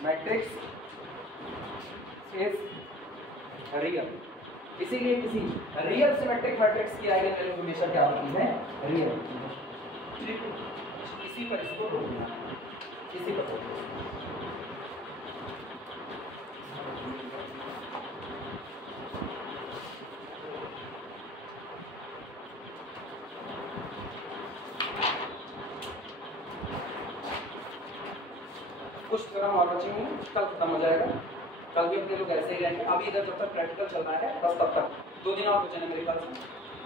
matrix is real. इसीलिए किसी रियल सिमेट्रिक मैट्रिक्स की आइगन वैल्यू हमेशा क्या होती है? रियल। इसी पर इसको रोकना है, इसी पर कुछ तरह और बचेंगे, कल खत्म हो जाएगा। कल भी अपने लोग ऐसे ही रहेंगे। अभी इधर जब तक प्रैक्टिकल चल रहा है बस तब तक 2 दिन और बचे हैं मेरे ख्याल से,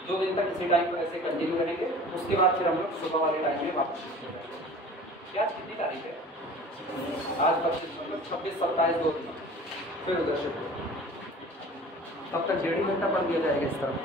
2 दिन तक इसी टाइम पर ऐसे कंटिन्यू करेंगे। उसके बाद फिर हम लोग सुबह वाले टाइम में वापस शिफ्ट हो जाएंगे। आज कितनी तारीख है? आज 25, मतलब 26, 27, 2 दिन फिर उधर शिफ्ट हो। तब तक 1.5 घंटा पढ़ दिया जाएगा इस तरफ।